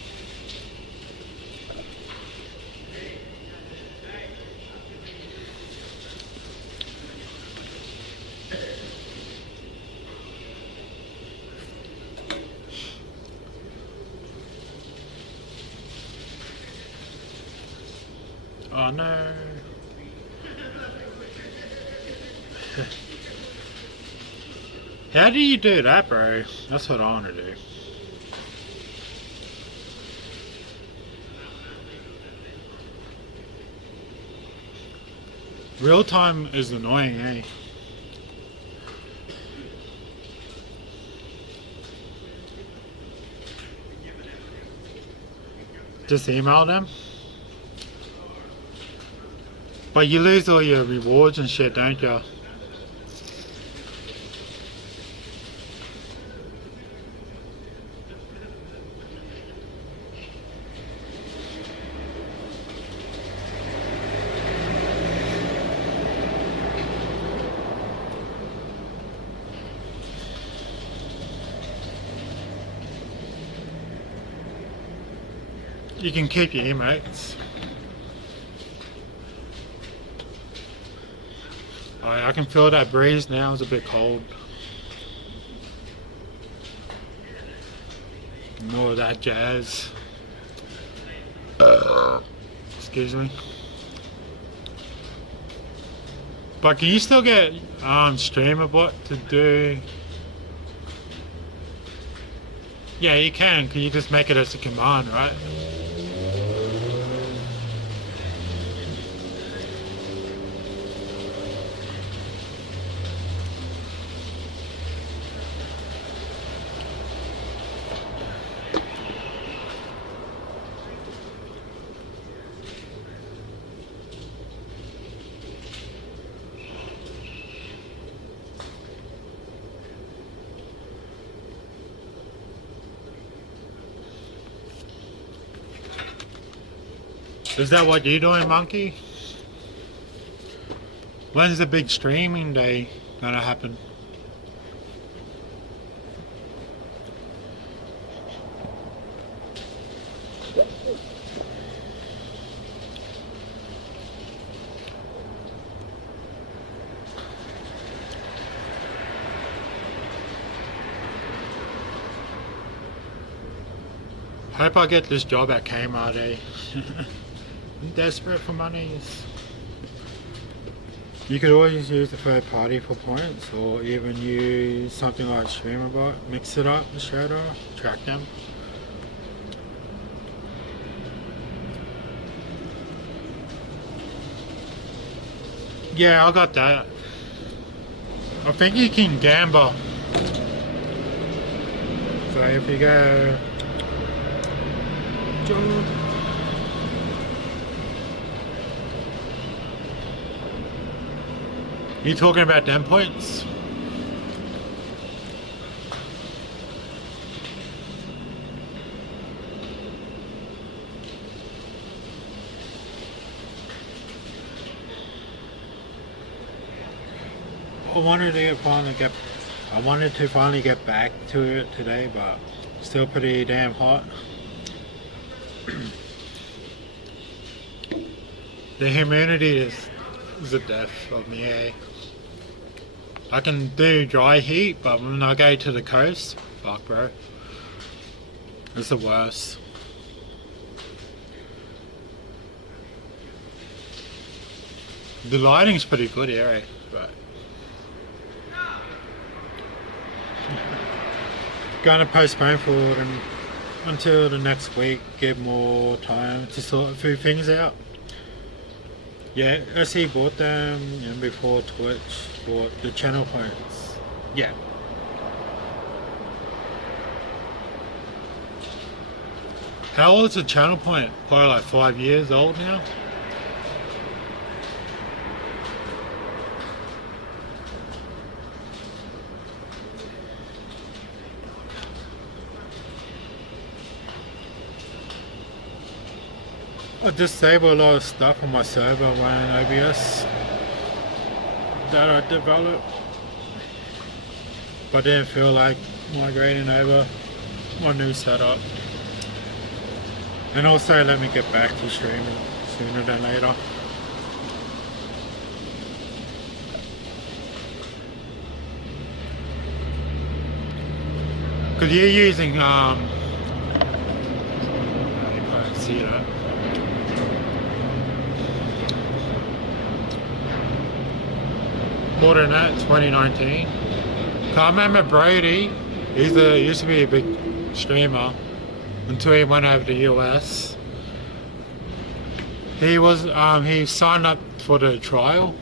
Oh no. How do you do that, bro? That's what I want to do. Real time is annoying, eh? Just email them? But you lose all your rewards and shit, don't you? You can keep your emotes. I can feel that breeze now, it's a bit cold. More of that jazz. Excuse me. But can you still get StreamerBot to do? Yeah, you can you just make it as a command, right? Is that what you're doing, Monkey? When's the big streaming day gonna happen? Hope I get this job at Kmart, eh? I'm desperate for monies. You could always use a third party for points, or even use something like StreamerBot, mix it up, shadow, track them. Yeah, I got that. I think you can gamble. So if you go... You talking about them points? I wanted to finally get back to it today, but still pretty damn hot. The humidity is the death of me, eh? I can do dry heat, but when I go to the coast, fuck, bro. It's the worst. The lighting's pretty good here, eh? But gonna postpone for them until the next week, give more time to sort a few things out. Yeah, SE bought them and before Twitch bought the channel points. Yeah. How old is the channel point? Probably like 5 years old now. I disabled a lot of stuff on my server running OBS that I developed, but didn't feel like migrating over my new setup. And also let me get back to streaming sooner than later. Cause you're using you probably see that. More than that, 2019. I remember Brody, he used to be a big streamer until he went over to the US. He was he signed up for the trial.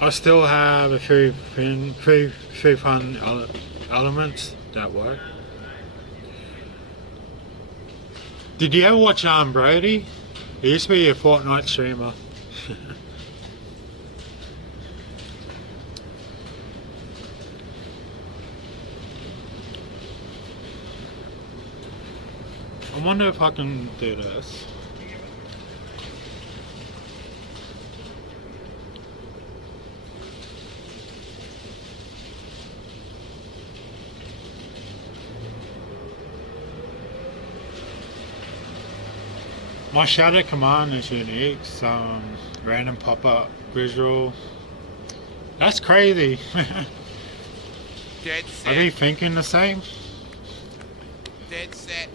I still have a few fun elements that work. Did you ever watch Brody? He used to be a Fortnite streamer. I wonder if I can do this. My shadow command is unique, some random pop-up visual. That's crazy. Dead Are they set. thinking the same? Dead set.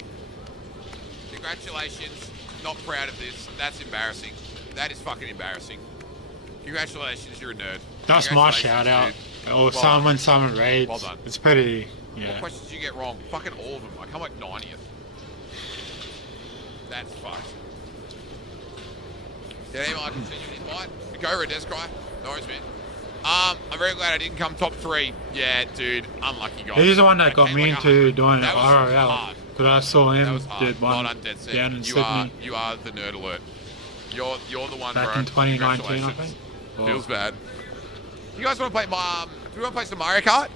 Congratulations. Not proud of this. That's embarrassing. That is fucking embarrassing. Congratulations, you're a nerd. That's my Congratulations, shout out. dude. Or Well someone raids. Well done. It's pretty, What yeah. questions did you get wrong? Fucking all of them. I come like 90th. That's fucked. Did anyone continue the invite? Go Redes Cry. No worries, man. I'm very glad I didn't come top 3. Yeah, dude. Unlucky guy. He's the one that I got came me like into doing That was RRL. hard. Because I saw That him was hard. did Well one done, Dead Set. down in You Sydney. are the nerd alert. You're the one, Back bro. in 2019, I Congratulations. think. Feels bad. You guys want to play do you want to play some Mario Kart?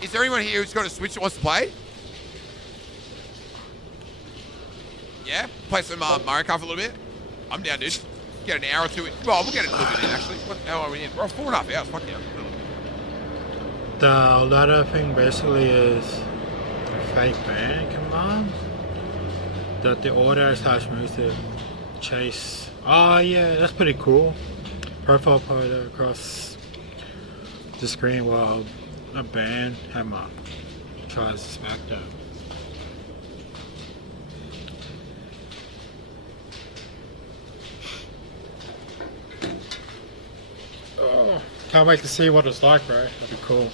Is there anyone here who's got a Switch that wants to play? Yeah? Play some Mario Kart for a little bit? I'm down, dude. Get an hour or two in. Well, we'll get a little bit in, actually. What the hell are we in? We're 4.5 hours. Fuck yeah. The latter thing basically is a fake ban command that the auto slash moves to chase. Oh yeah, that's pretty cool. Profile photo across the screen while a ban hammer tries to smack them. Oh, can't wait to see what it's like, bro. That'd be cool.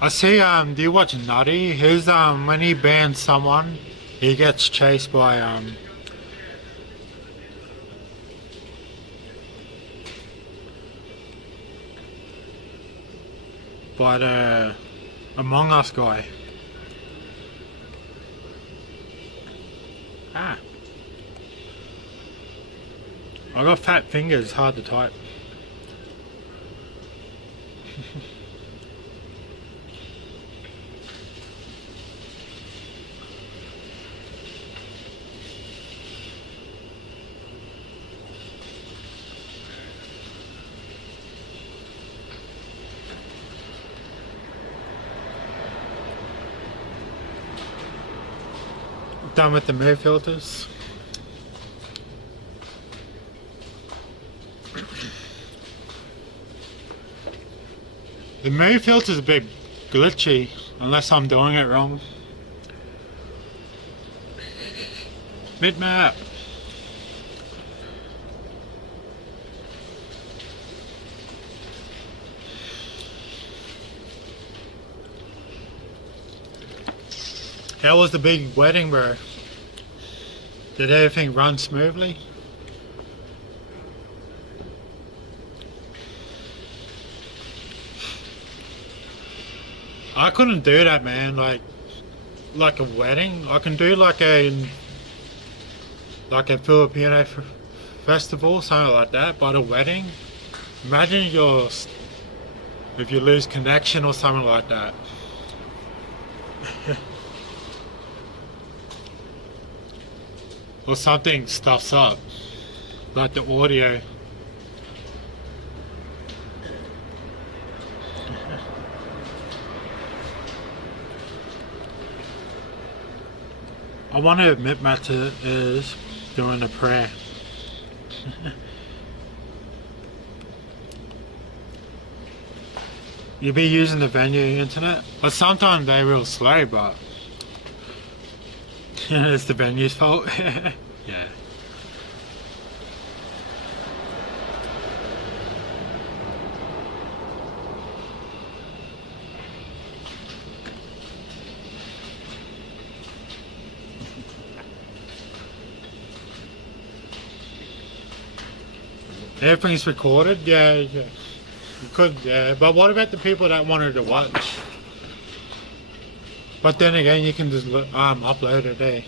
I see, do you watch Nutty? His, when he bans someone, he gets chased by, the Among Us guy. Ah. I got fat fingers, hard to type. done with the move filters. The move filter's a bit glitchy, unless I'm doing it wrong. Mid-map. How was the big wedding, bro? Did everything run smoothly? I couldn't do that, man. Like a wedding. I can do like a Filipino festival, something like that. But a wedding, imagine if you lose connection or something like that. Or something stuffs up, like the audio. I want to admit Matt is doing a prayer. You be using the venue internet, but sometimes they're real slow, but it's the venue's fault. Yeah. Everything's recorded? Yeah. You could, yeah. But what about the people that wanted to watch? But then again, you can just upload it, eh?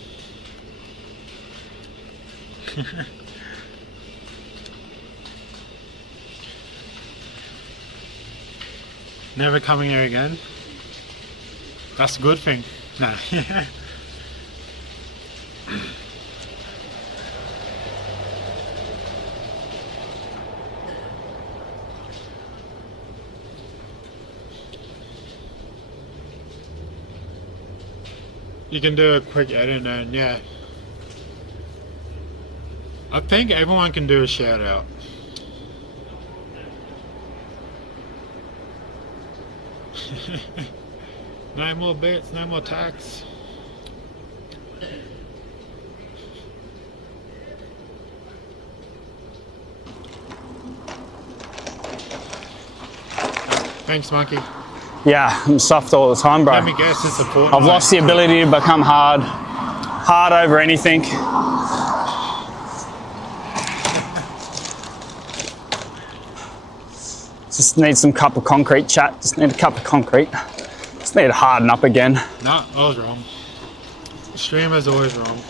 Never coming here again? That's a good thing. Nah. You can do a quick edit and yeah. I think everyone can do a shout out. No more bits, no more tax. Thanks, Monkey. Yeah, I'm soft all the time, bro. Let me guess, it's a Fortnite. I've lost the ability to become hard over anything. Just need some cup of concrete, chat. Just need a cup of concrete. Just need to harden up again. No, I was wrong. Streamer's always wrong.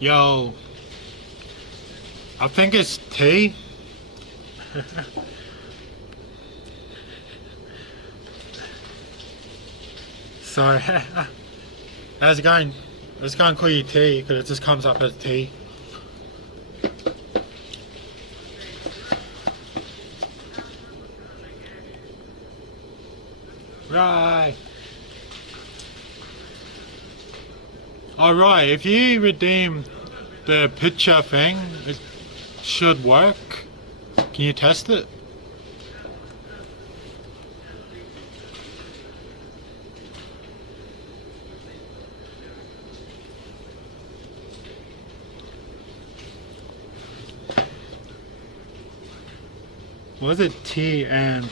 Yo, I think it's tea. Sorry. How's it going? I was going to call you tea because it just comes up as tea. Right. Alright, if you redeem the picture thing, it should work. Can you test it? Was it T and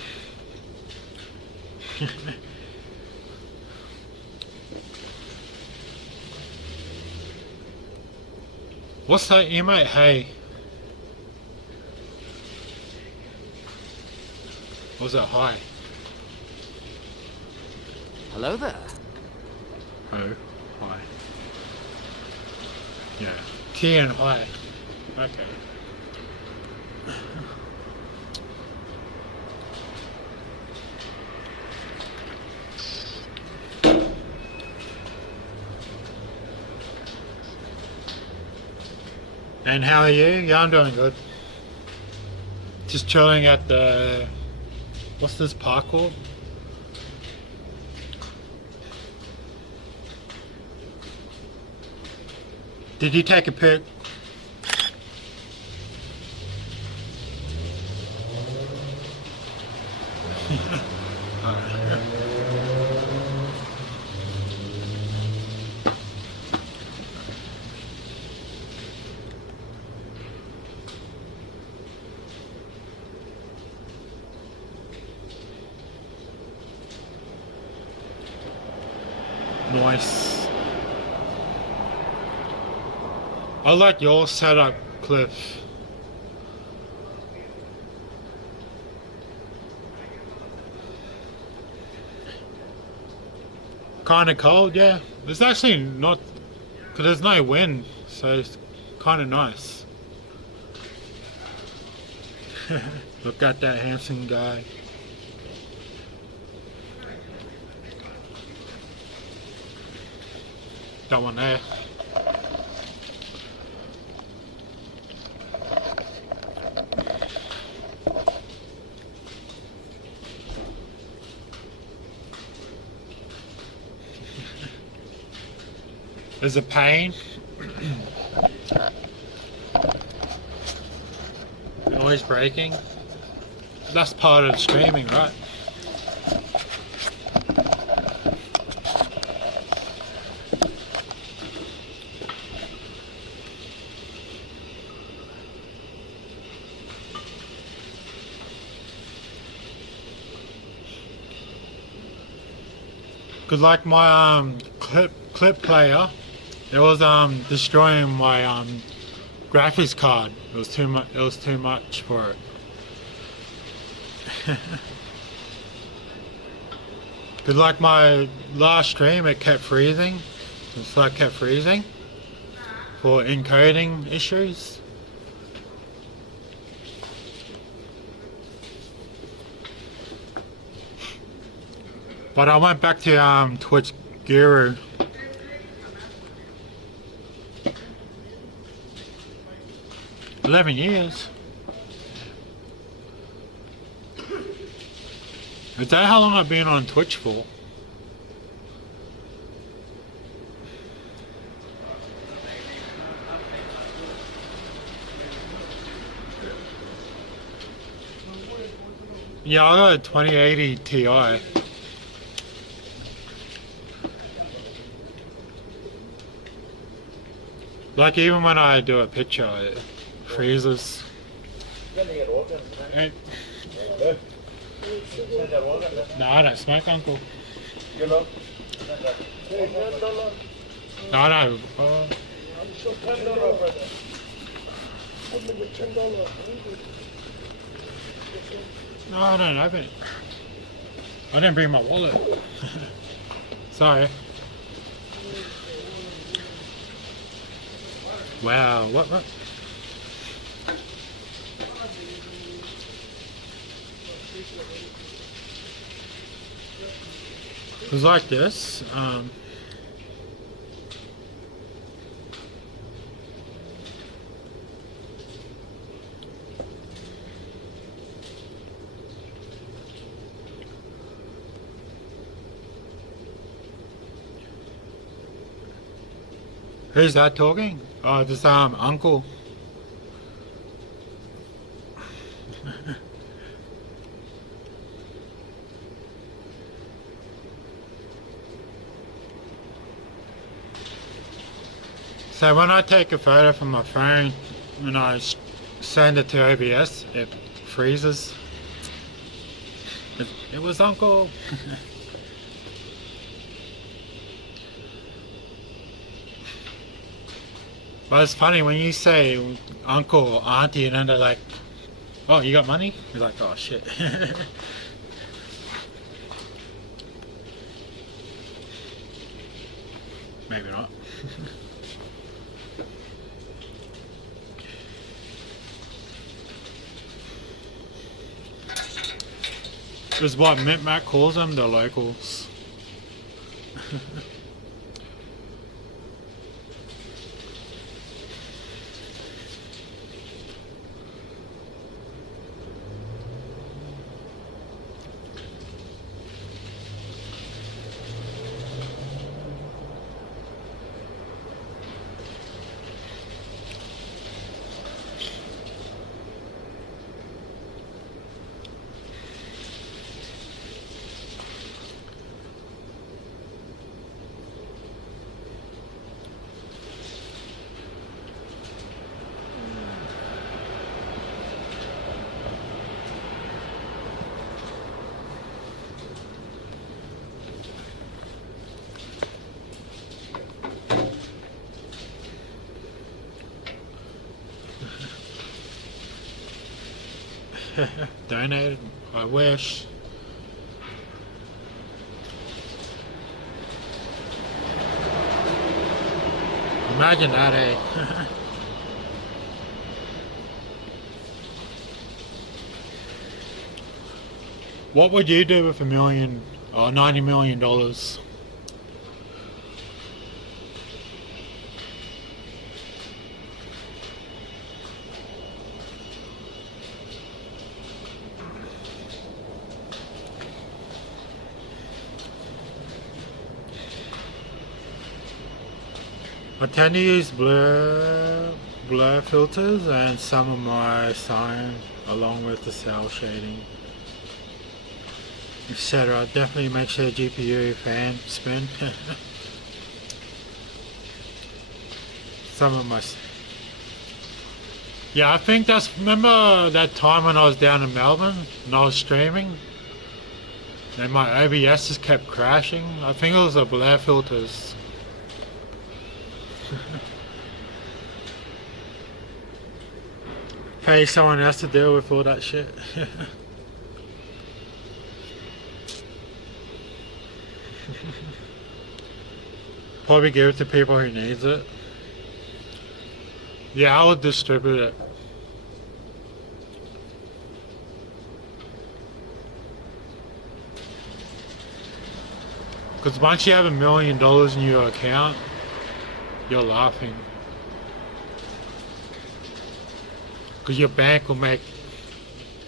what's that emote? Hey. What was that? Hi. Hello there. Oh, hi. Yeah. T and hi. Okay. And how are you? Yeah, I'm doing good. Just chilling at the... What's this park called? Did you take a pic? Nice. I like your setup, Cliff. Kind of cold, yeah. It's actually not, because there's no wind, so it's kind of nice. Look at that handsome guy. That one there. There's a pain. Always breaking. That's part of streaming, right? Cause like my clip player, it was destroying my graphics card. It was too much. It was too much for it. Cause like my last stream, it kept freezing. It's like kept freezing for encoding issues. But I went back to Twitch Guru. $11 Is that how long I've been on Twitch for? Yeah, I got a 2080 Ti. Like even when I do a picture, it freezes. Hey. No, I don't smoke, Uncle. No, I don't. No, I don't open it. I didn't bring my wallet. Sorry. Wow, what? It was like this. Who's that talking? Oh, this Uncle. So when I take a photo from my phone and I send it to OBS, it freezes. It was Uncle. But it's funny when you say uncle or auntie and then they're like, oh, you got money? You're like, oh shit. Maybe not. This is what Matt calls them, the locals. Donated? I wish. Imagine that, eh? What would you do with $1 million or $90 million? I tend to use blur filters and some of my sign along with the cell shading, etc. Definitely make sure GPU fan spin. Some of my, yeah, I think that's, remember that time when I was down in Melbourne and I was streaming and my OBS just kept crashing? I think it was the blur filters. Pay someone else to deal with all that shit. Probably give it to people who needs it. Yeah, I would distribute it. Because once you have $1 million in your account, you're laughing. Because your bank will make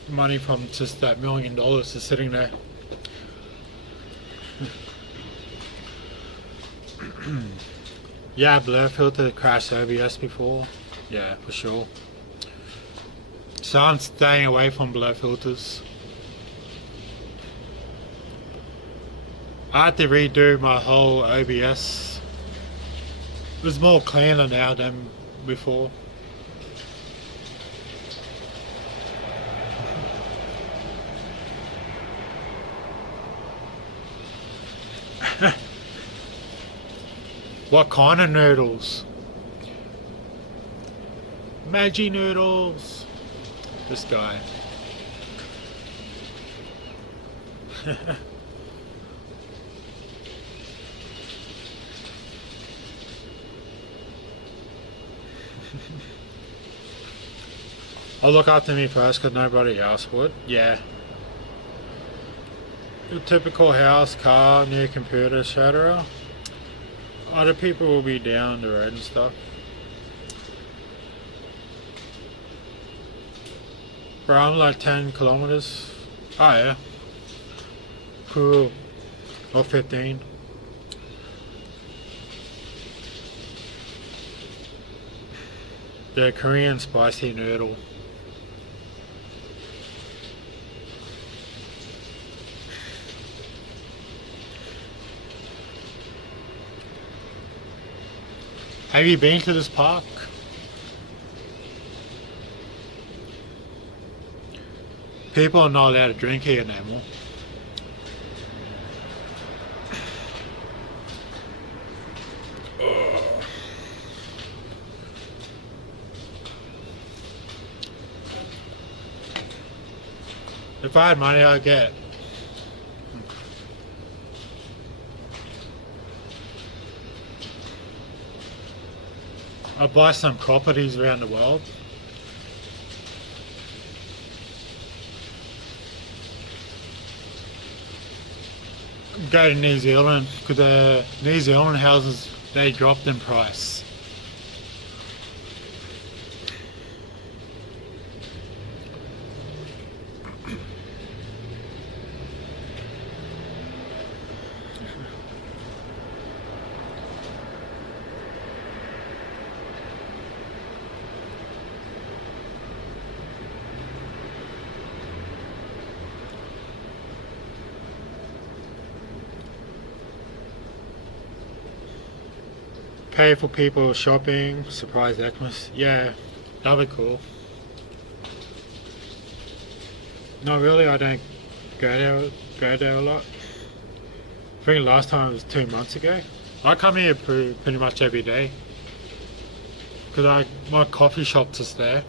money from just that $1 million just sitting there. Yeah, blur filter crashed OBS before. Yeah, for sure. So I'm staying away from blur filters. I had to redo my whole OBS. It was more cleaner now than before. What kind of noodles? Maggi noodles. This guy. I'll look after me first because nobody else would. Yeah. Your typical house, car, new computer, etc. Other people will be down the road and stuff. Bro, I'm like 10 kilometers. Oh yeah. Cool. Or 15. The Korean spicy noodle. Have you been to this park? People are not allowed to drink here anymore. If I had money, I'd get. I'd buy some properties around the world. Go to New Zealand, because the New Zealand houses, they dropped in price. Pay for people shopping, surprise Xmas. Yeah, that'd be cool. No, really, I don't go there a lot. I think last time was 2 months ago. I come here pretty much every day because my coffee shop's just there.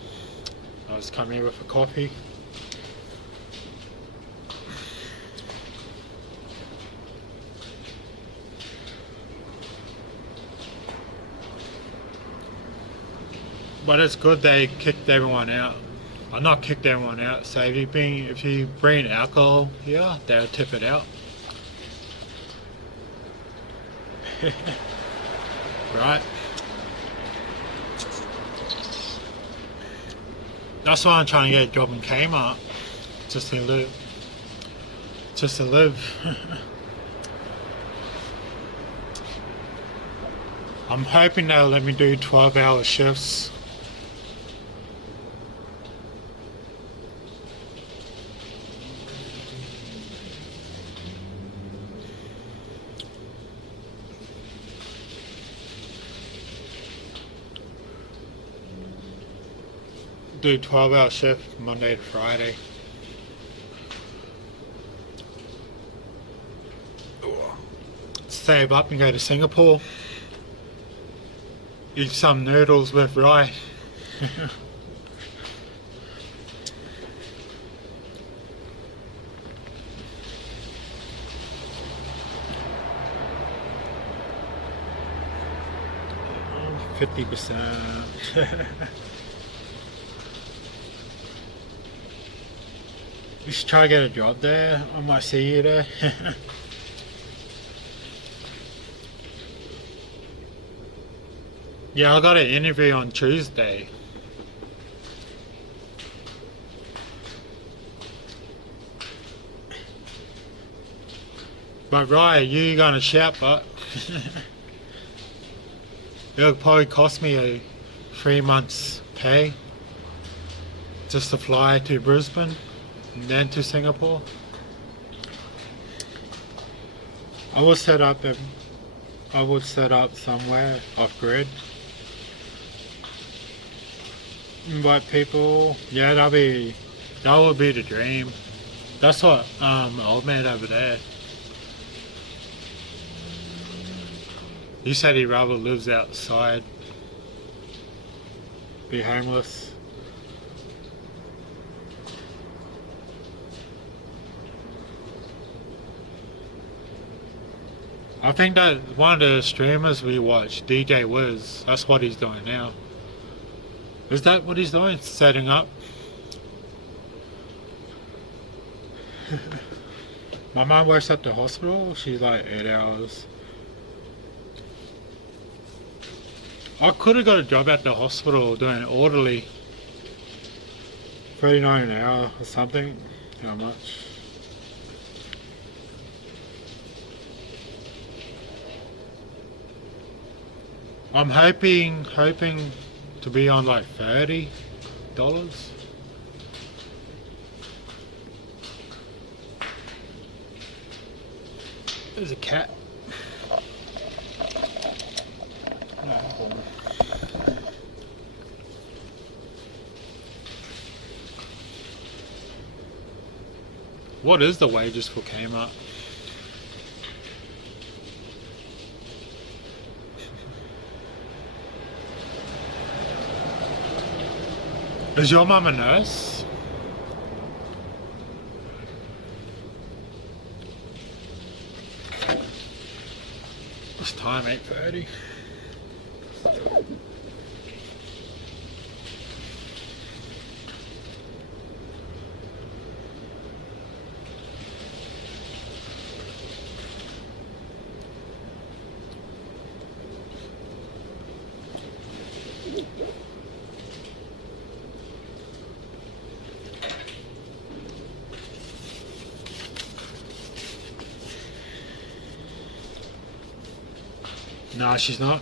I just come here with a coffee. But it's good they kicked everyone out. Well, not kicked everyone out. So if you bring alcohol here, they'll tip it out. Right. That's why I'm trying to get a job in Kmart. Just to live. Just to live. I'm hoping they'll let me do 12-hour shifts. Do 12-hour shift Monday to Friday. Save up and go to Singapore. Eat some noodles with rye. Oh, 50%. You should try to get a job there. I might see you there. Yeah, I got an interview on Tuesday. But right, you gonna shout, but it'll probably cost me a 3 months pay just to fly to Brisbane and then to Singapore. I would set up somewhere off grid. Invite people. Yeah, that would be the dream. That's what old man over there. He said he rather lives outside. Be homeless. I think that one of the streamers we watch, DJ Wiz, that's what he's doing now. Is that what he's doing? Setting up? My mom works at the hospital. She's like 8 hours. I could have got a job at the hospital doing orderly. 39 an hour or something. How much? I'm hoping to be on like $30. There's a cat. What is the wages for Kmart? Is your mum a nurse? It's time, 8:30. No, she's not.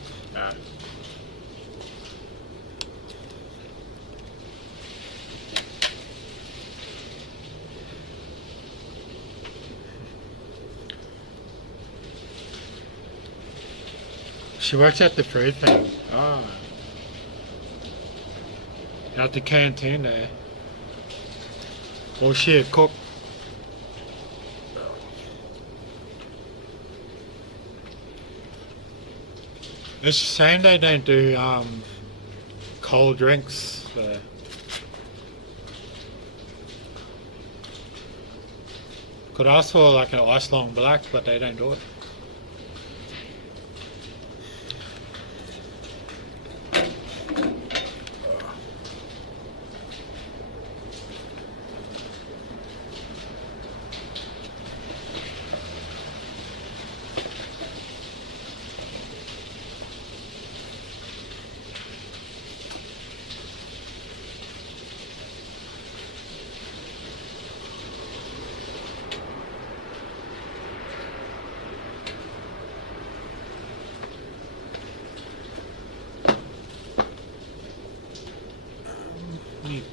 She works at the food thing. Oh. At the canteen there. Or she a cook. It's a shame they don't do cold drinks there. Could ask for like an ice long black, but they don't do it.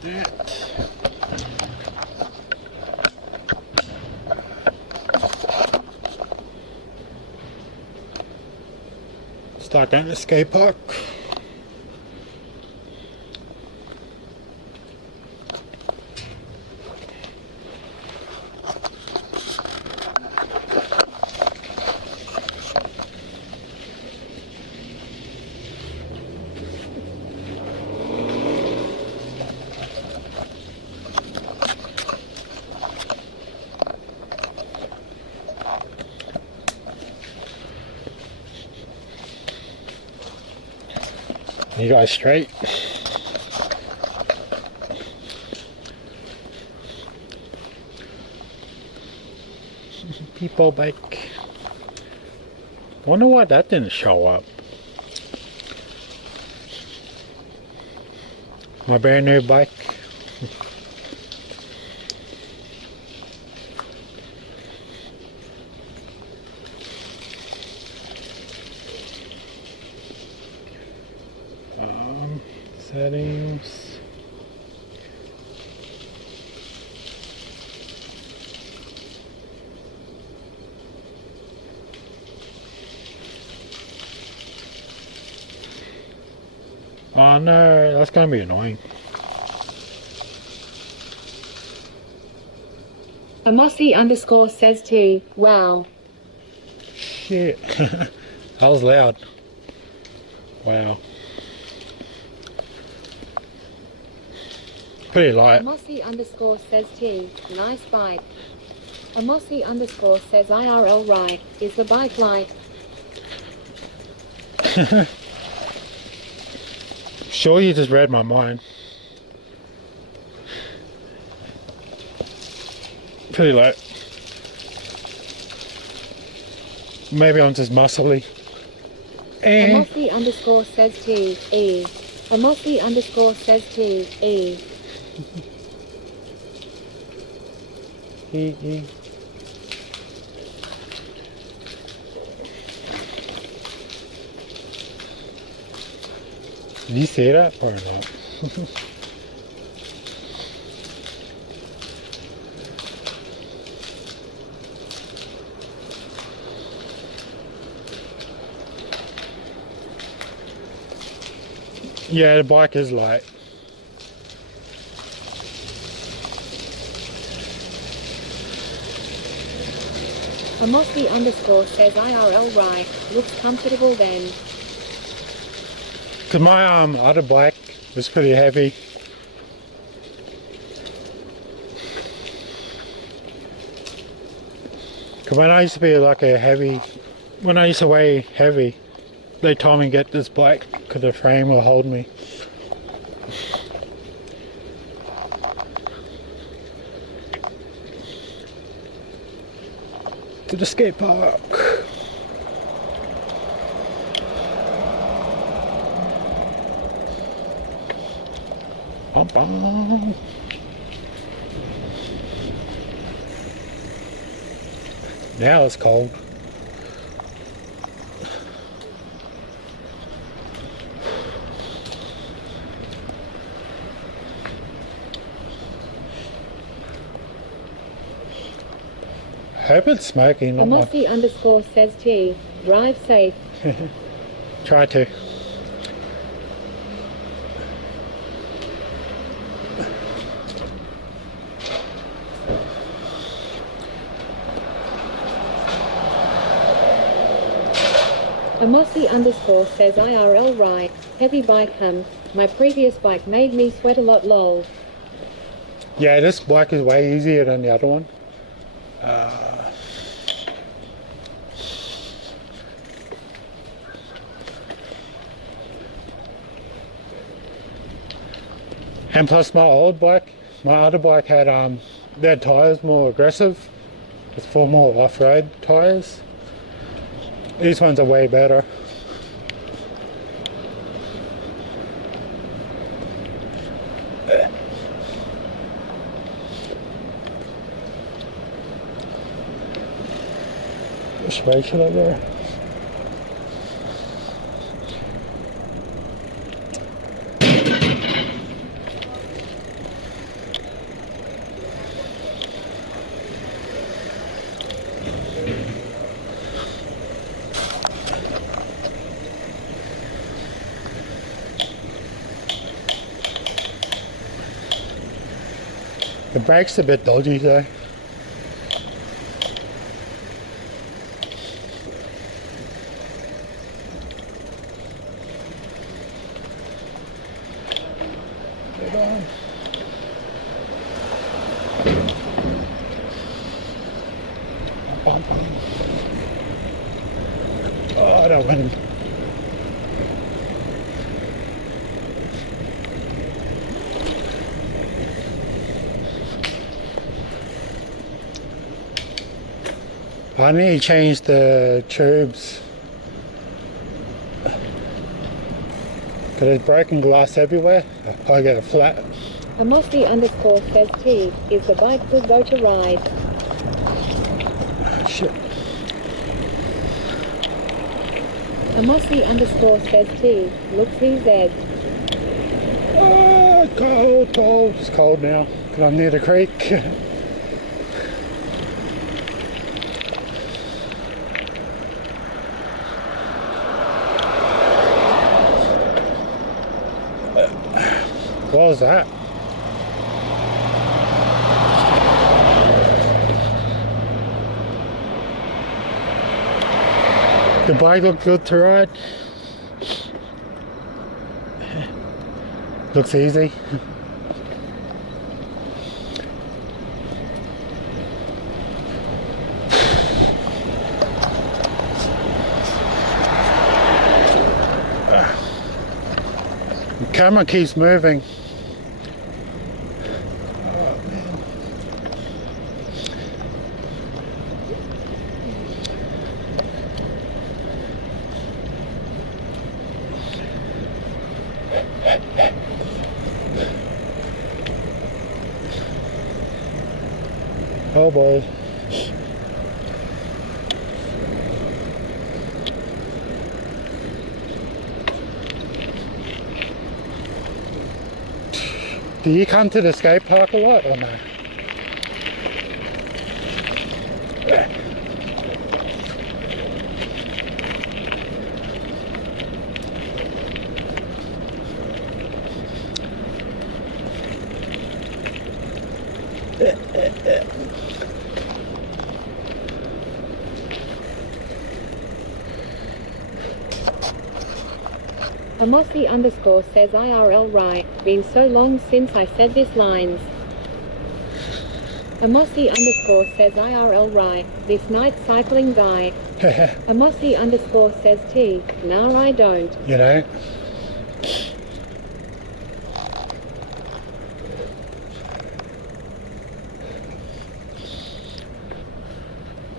that. Start going to the skate park. You guys straight? People bike. Wonder why that didn't show up. My brand new bike. Settings. Oh no, that's gonna be annoying. Amosi underscore says T. Wow. Shit. That was loud. Wow. Pretty light. Amosi underscore says T. Nice bike. Amosi underscore says IRL right. Is the bike light? Sure, you just read my mind. Pretty light. Maybe I'm just muscly. Amosi underscore says T. E. Amosi underscore says T. E. E. Did you say that or not? Yeah, the bike is light. Amosi underscore says IRL right. Looks comfortable then. Cause my other bike was pretty heavy. Cause when I used to be like a heavy, when I used to weigh heavy, they told me get this bike cause the frame will hold me. To the skate park. Bum, bum. Now it's cold. Hope it's smoking. Not like... Amosi underscore says T. Drive safe. Try to. Amosi underscore says IRL right. Heavy bike hum. My previous bike made me sweat a lot lol. Yeah, this bike is way easier than the other one. And plus my old bike, my other bike had their tires more aggressive. It's 4 more off-road tires. These ones are way better. Which way should I go? The brake's a bit dodgy though. Get on. Oh, I don't want him. I need to change the tubes. Because there's broken glass everywhere. I get a flat. Amossi underscore says T, is the bike will go to ride. Shit. Amossi underscore says T, look CZ. Oh, cold, cold. It's cold now because I'm near the creek. What was that? The bike looked good to ride. Looks easy. The camera keeps moving. Oh boy. Do you come to the skate park a lot or no? Amossi underscore says IRL right, been so long since I said this lines. Amossi underscore says IRL right, this night cycling guy. Amossi underscore says T, now I don't. You know?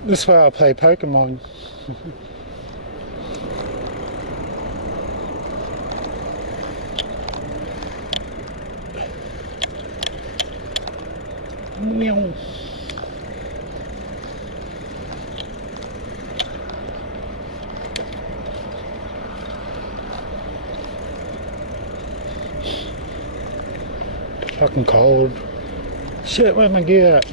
This is where I play Pokemon. Meow. Fucking cold. Shit, where's my gear at?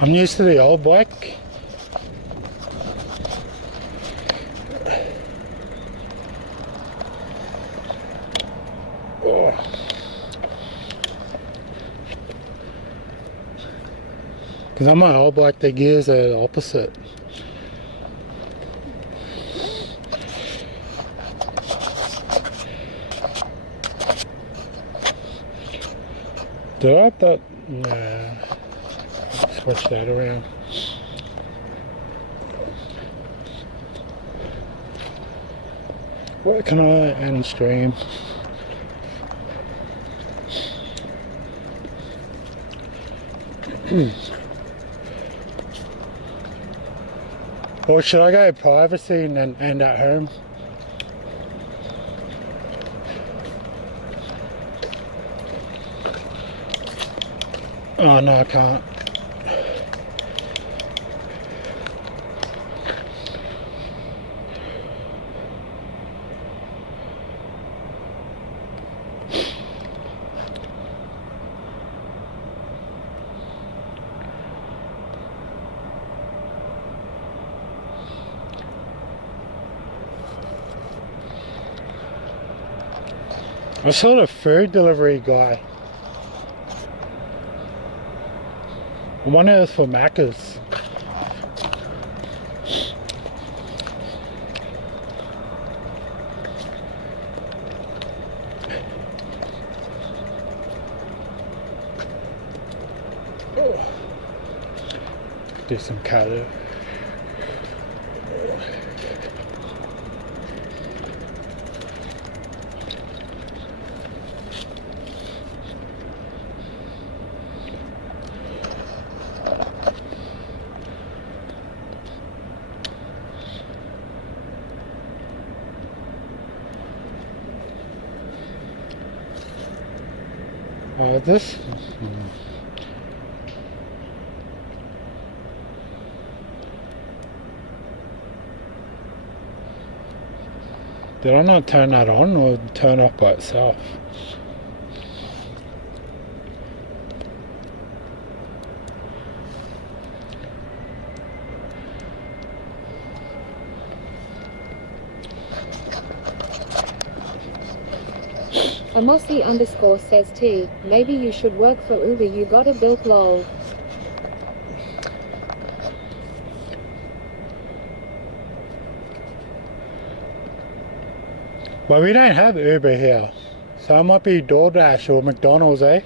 I'm used to the old bike. Because on my old bike, the gears are the opposite. Did I have that? Nah. Switch that around. What can I end stream? Or should I go privacy and then end at home? Oh no, I can't. I saw the food delivery guy. I wonder if it's for Macca's. Do some cardio. This. Did I not turn that on or turn off by itself? Amossi underscore says T, maybe you should work for Uber, you gotta build lol. Well, we don't have Uber here, so it might be DoorDash or McDonald's, eh?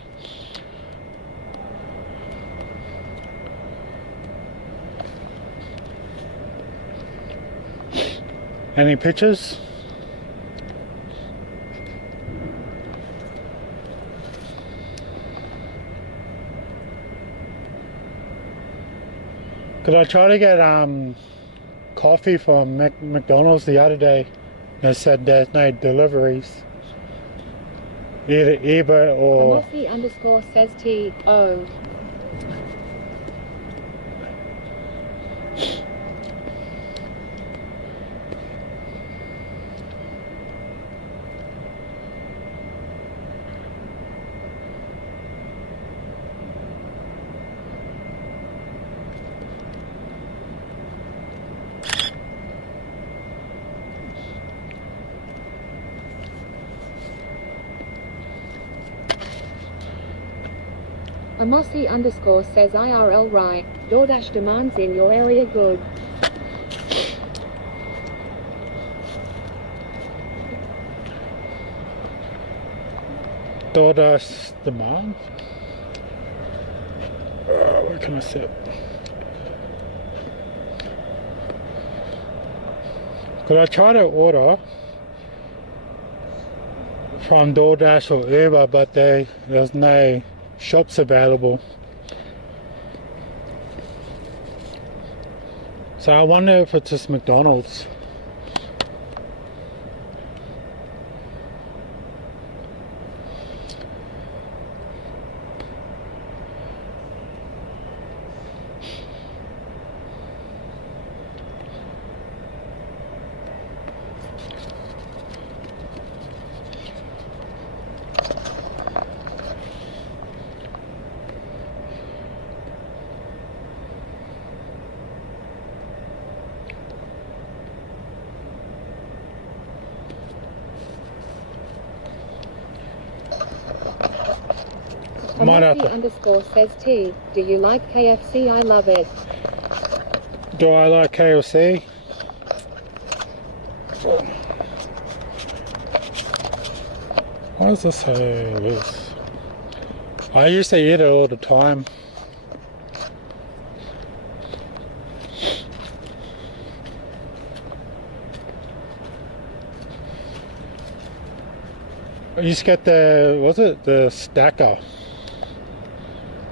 Any pictures? Cause I tried to get coffee from McDonald's the other day. They said there's no deliveries. Either Uber or... Amossi underscore says T, oh. Amossi underscore says IRL right, DoorDash demands in your area good. DoorDash demand? Where can I sit? Could I try to order from DoorDash or Uber, but there's no shops available. So I wonder if it's just McDonald's. Amossi underscore says T, do you like KFC? I love it. Do I like KFC? Why is this so loose? I used to eat it all the time. I used to get the stacker.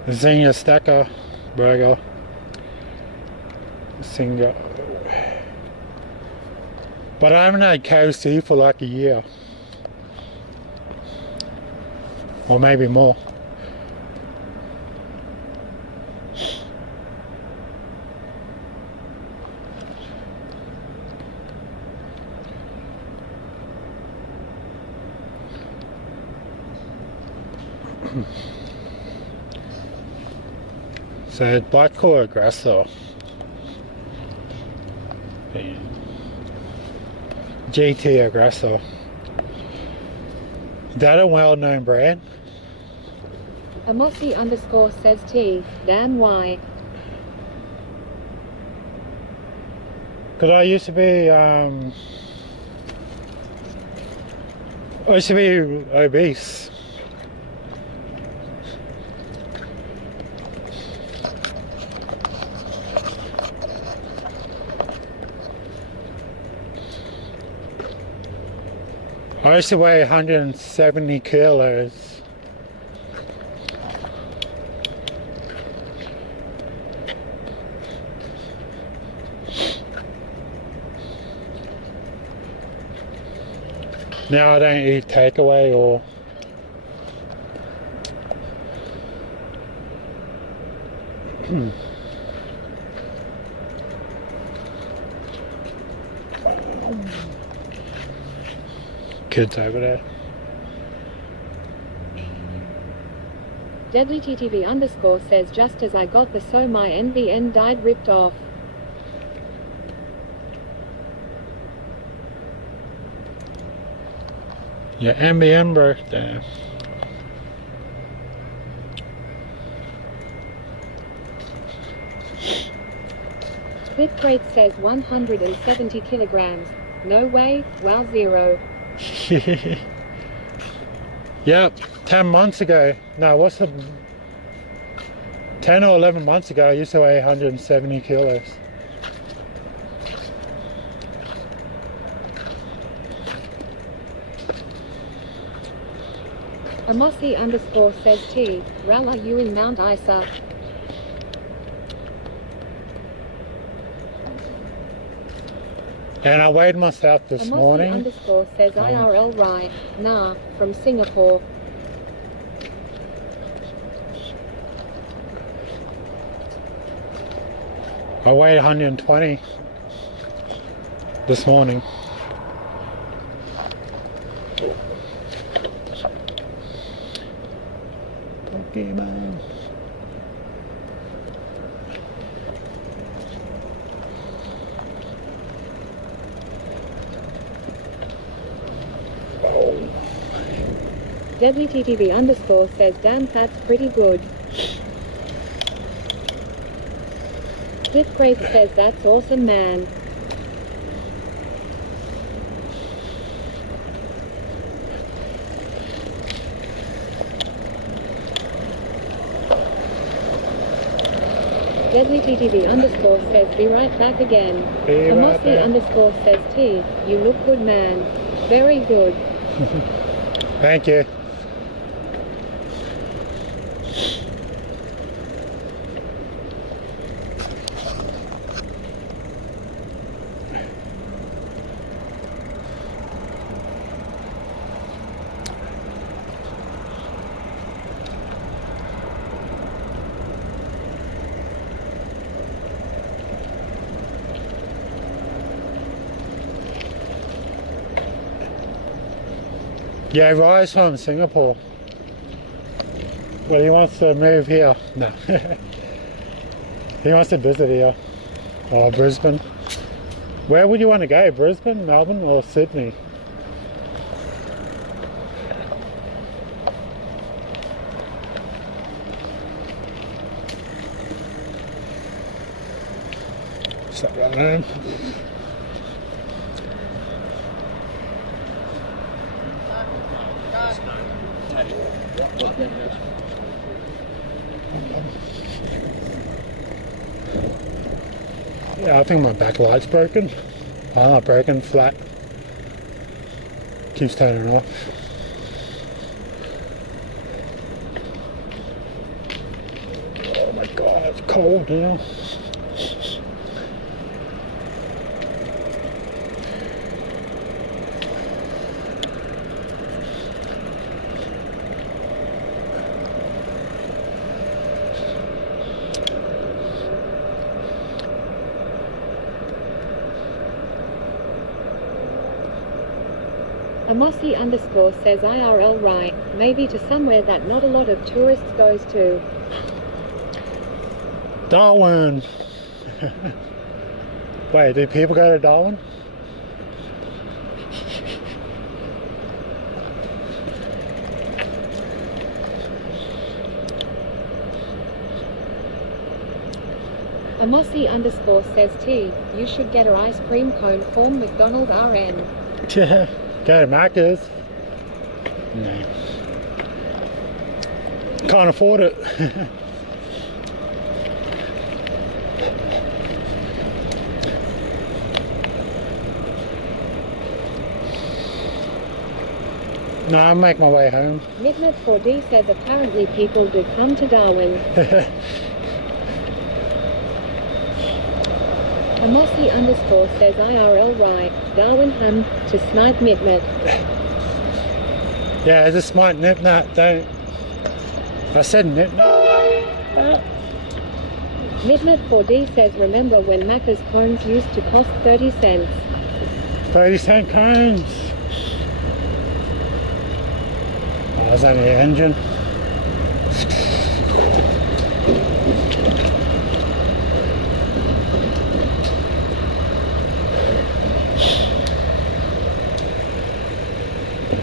The Zinger Stacker burger. Zinger. But I haven't had KFC for like a year. Or maybe more. So bike called Aggressor. GT Aggressor. That a well-known brand? Amosi underscore says T. Dan Y. Because I used to be obese. I used to weigh 170 kilos. Now I don't eat takeaway or kids over there. Deadly TTV underscore says just as I got the so my NBN died ripped off. Your MBM birthday. Bitcrate says 170 kilograms. No way, wow zero. Yep, 10 months ago. No, what's the 10 or 11 months ago I used to weigh 170 kilos. Amosi underscore says T. Ral, are you in Mount Isa? And I weighed myself this Amosi morning. underscore says IRL right. Nah, from Singapore. I weighed 120 this morning. Pokemon. Deadly TTV underscore says damn that's pretty good. Bitcrate says that's awesome man. Deadly TTV underscore says be right back again. Be right Amosi back. underscore says T. You look good man. Very good. Thank you. Yeah, Rye's from Singapore. But he wants to move here. No. He wants to visit here. Or Brisbane. Where would you want to go? Brisbane, Melbourne, or Sydney? Stop right home. Yeah, I think my backlight's broken. Ah, broken, flat. Keeps turning off. Oh my god, it's cold now. Amosi underscore says IRL right. Maybe to somewhere that not a lot of tourists goes to. Darwin! Wait, do people go to Darwin? Amosi underscore says T, you should get a ice cream cone form McDonald RN. Go to Macca's. No. Can't afford it. No, I'll make my way home. Midnight 4D says apparently people do come to Darwin. Amosi underscore says IRL right, Darwin hum, to snipe Midnight. Yeah, just might nip that, don't. I said nip that. Midnight 4D says remember when Macca's cones used to cost 30 cents. 30-cent cones. Oh, that's only an engine.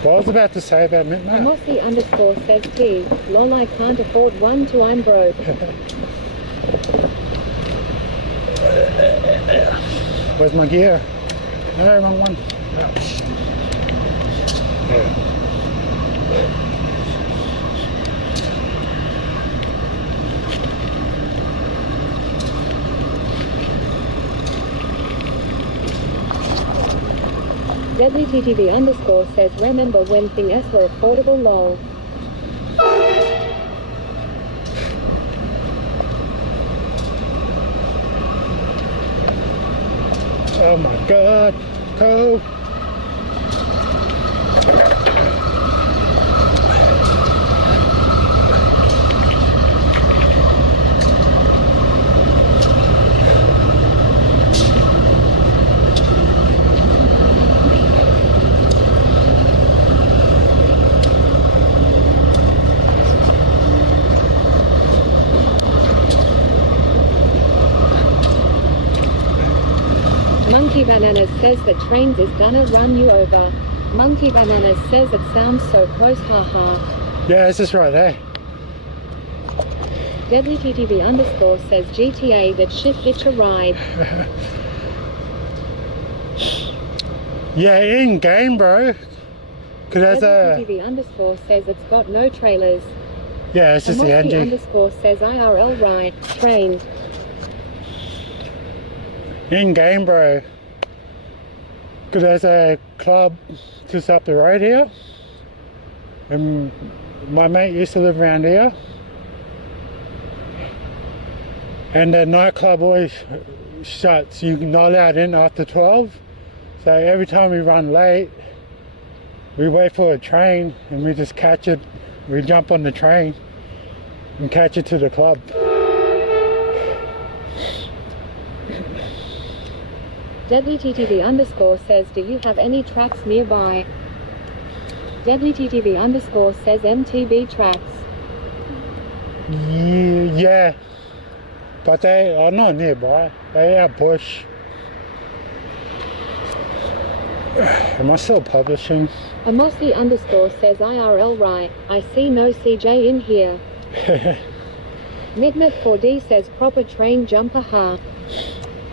What was I about to say about midnight? Amosi underscore says T, lol I can't afford one to I'm broke. Where's my gear? No, wrong one. Oh, shit. Yeah. Deadly TTV underscore says remember when things were affordable lol. Oh my god, cold. Monkey Bananas says the trains is gonna run you over. Monkey Bananas says it sounds so close, haha. Yeah, it's just right there. Deadly TTV underscore says GTA that shit hitch a ride. Yeah, in game, bro. Cause there's Deadly a TTV underscore says it's got no trailers. yeah, it's just the Amosi engine. underscore says IRL right, train. In game, bro. Cause there's a club just up the road here, and my mate used to live around here. And the nightclub always shuts. You're not allowed in after 12. So every time we run late, we wait for a train and we just catch it. We jump on the train and catch it to the club. Deadly TTV underscore says do you have any tracks nearby? Deadly TTV underscore says MTB tracks. Yeah, but they are not nearby. They are bush. Am I still publishing? Amosi underscore says IRL right, I see no CJ in here. Midnight 4D says proper train jumper ha.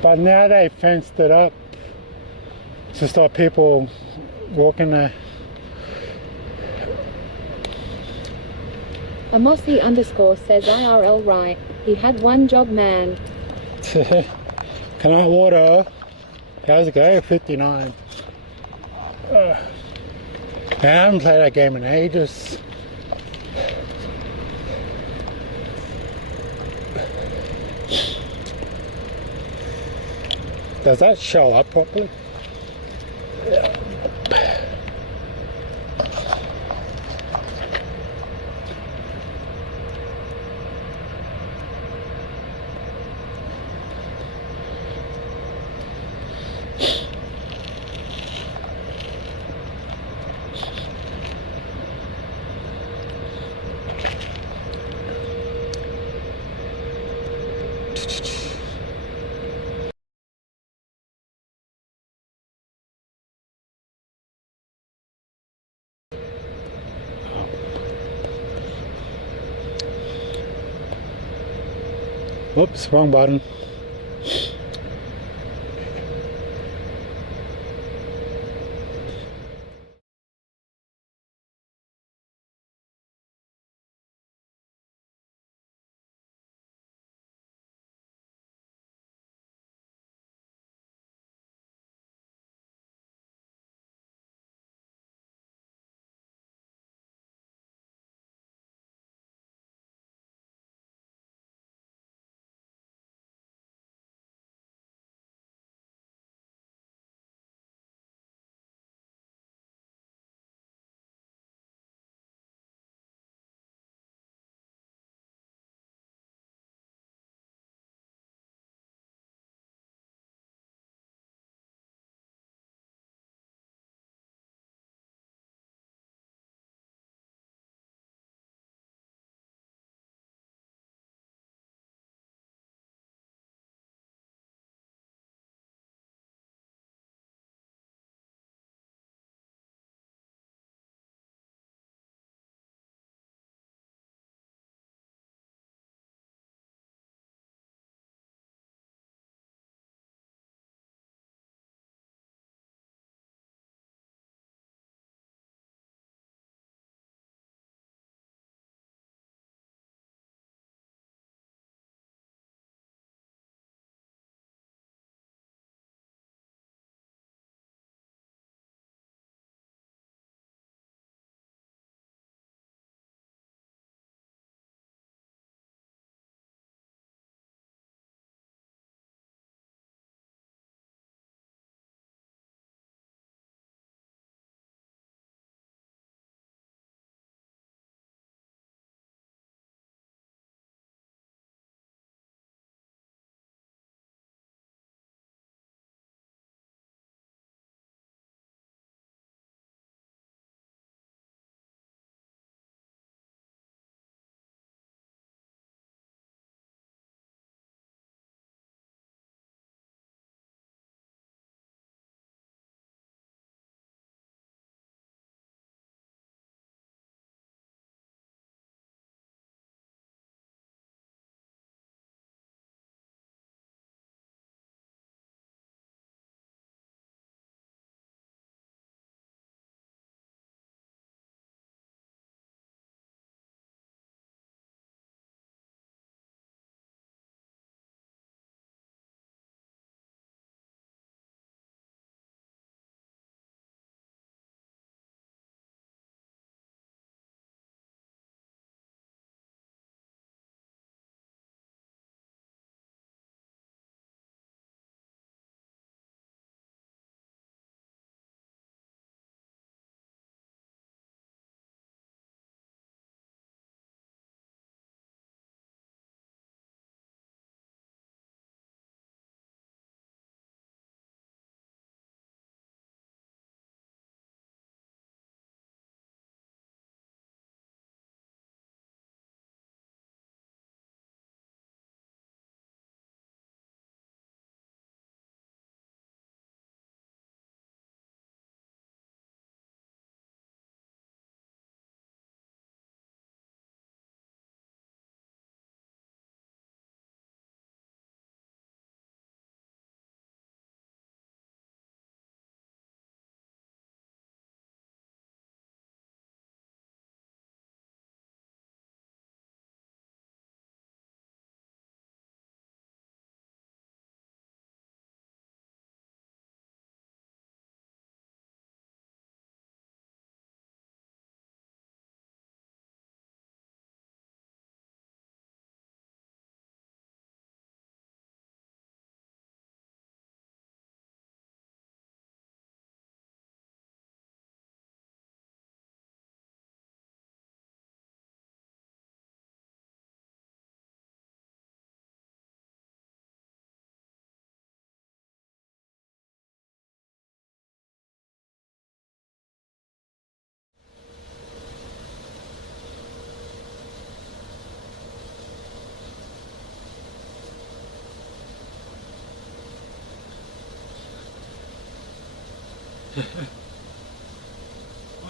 But now they fenced it up to stop people walking there. Amosi underscore says IRL right, he had one job man. Can I order? How's it go? 59. I haven't played that game in ages. Does that show up properly? Whoops, wrong button.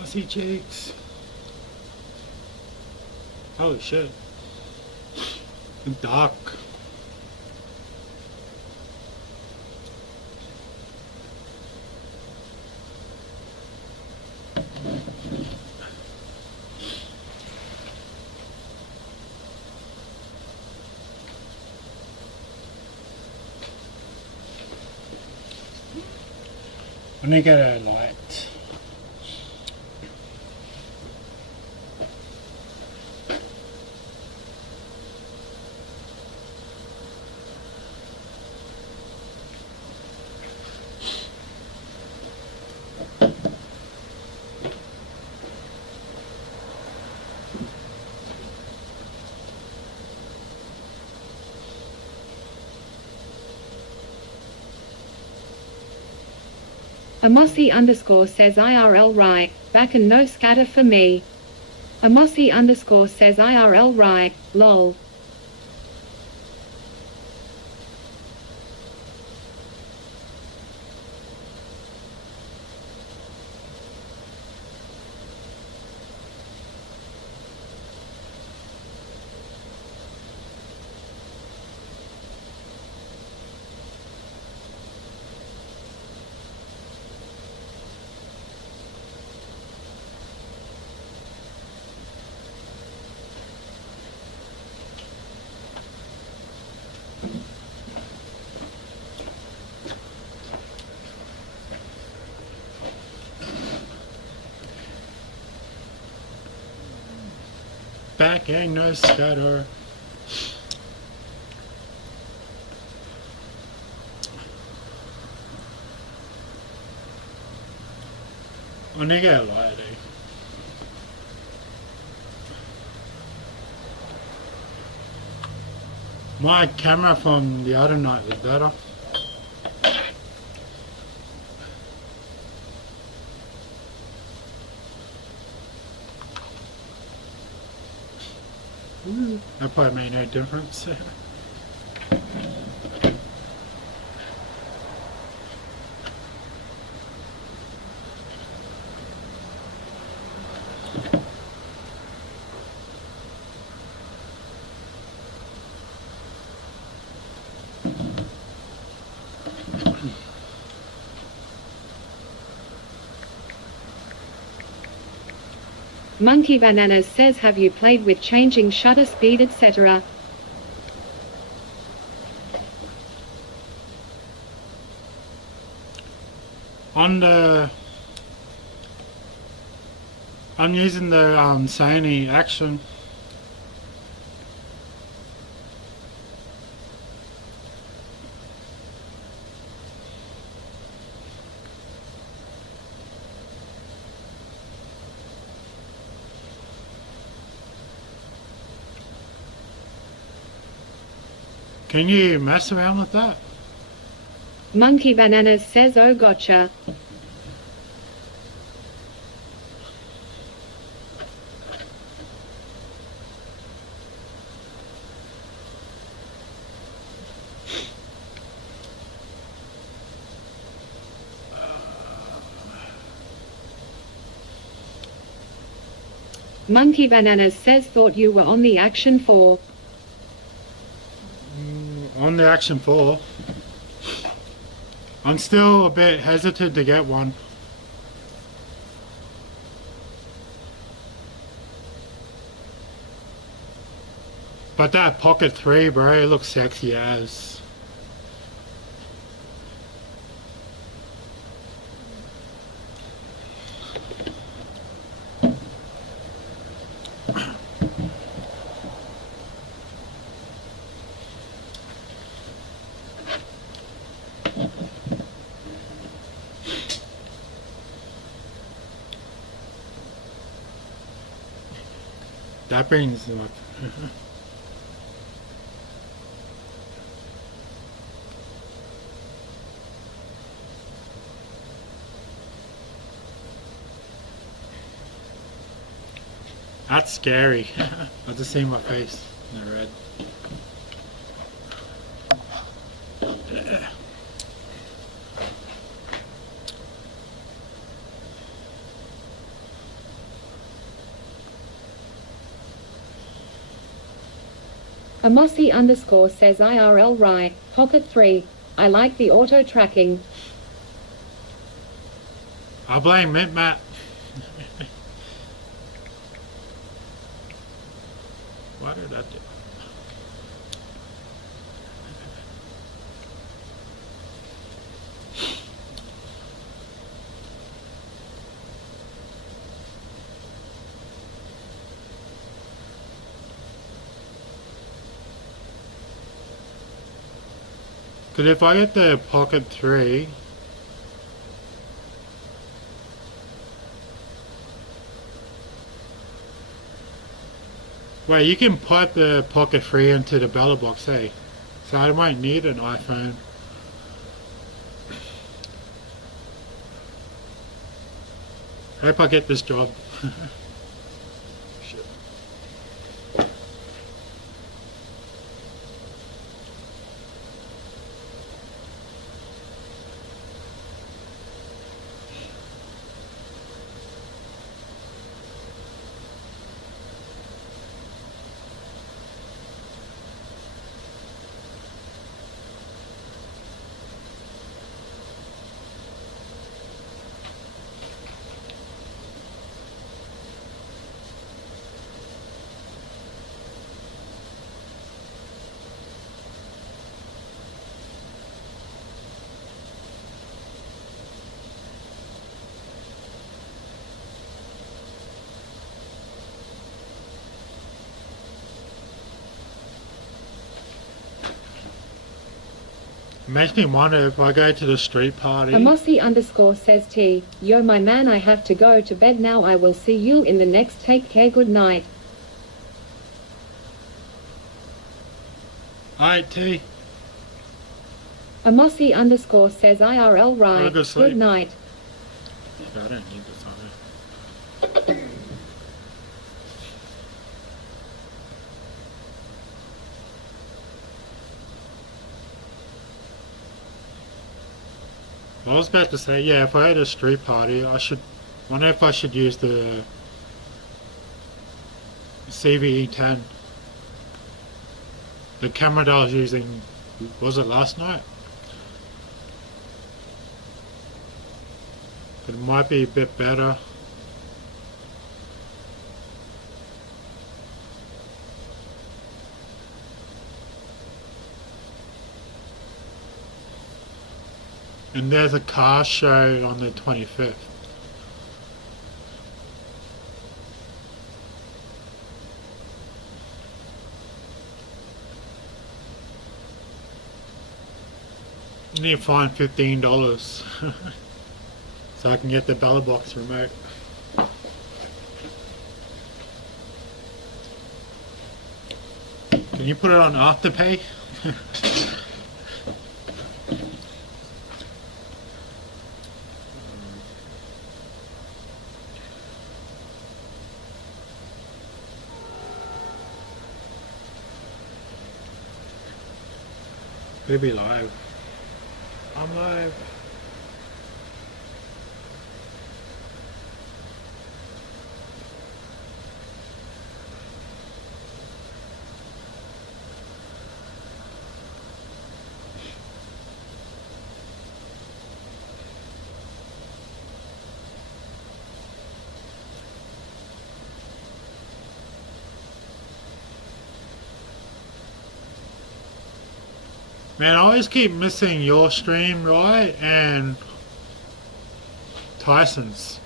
Aussie cheeks. Holy shit. Dark. I need to get a light. Amosi underscore says IRL right, back and no scatter for me. Amosi underscore says IRL right, lol. Back and no scatter. I need to get a light, eh? My camera from the other night was better. That probably made no difference. Monkey Bananas says have you played with changing shutter speed etc. On the... I'm using the Sony Action. Can you mess around with that? Monkey Bananas says oh gotcha. Monkey Bananas says thought you were on the Action 4. On the Action 4. I'm still a bit hesitant to get one. But that Pocket 3, bro, it looks sexy as. That brings them up. That's scary. I just see my face in the red. Amosi underscore says IRL right, Pocket 3. I like the auto tracking. I blame Mint Matt. Why did that do? Because if I get the Pocket 3, wait, you can put the Pocket 3 into the ballot box, hey? So I might need an iPhone. Hope I get this job. Shit. Makes me wonder if I go to the street party. Amosi underscore says T. Yo my man, I have to go to bed now. I will see you in the next. Take care. Good night. Alright, T. Amosi underscore says IRL right. I'll go sleep. Good night. I don't need this on it. I was about to say, yeah, if I had a street party, I wonder if I should use the CVE10. The camera that I was using, was it last night? But it might be a bit better. And there's a car show on the 25th. I need to find $15 so I can get the ballot box remote. Can you put it on Afterpay? Maybe live. I'm live. Man, I always keep missing your stream, right? And Tyson's.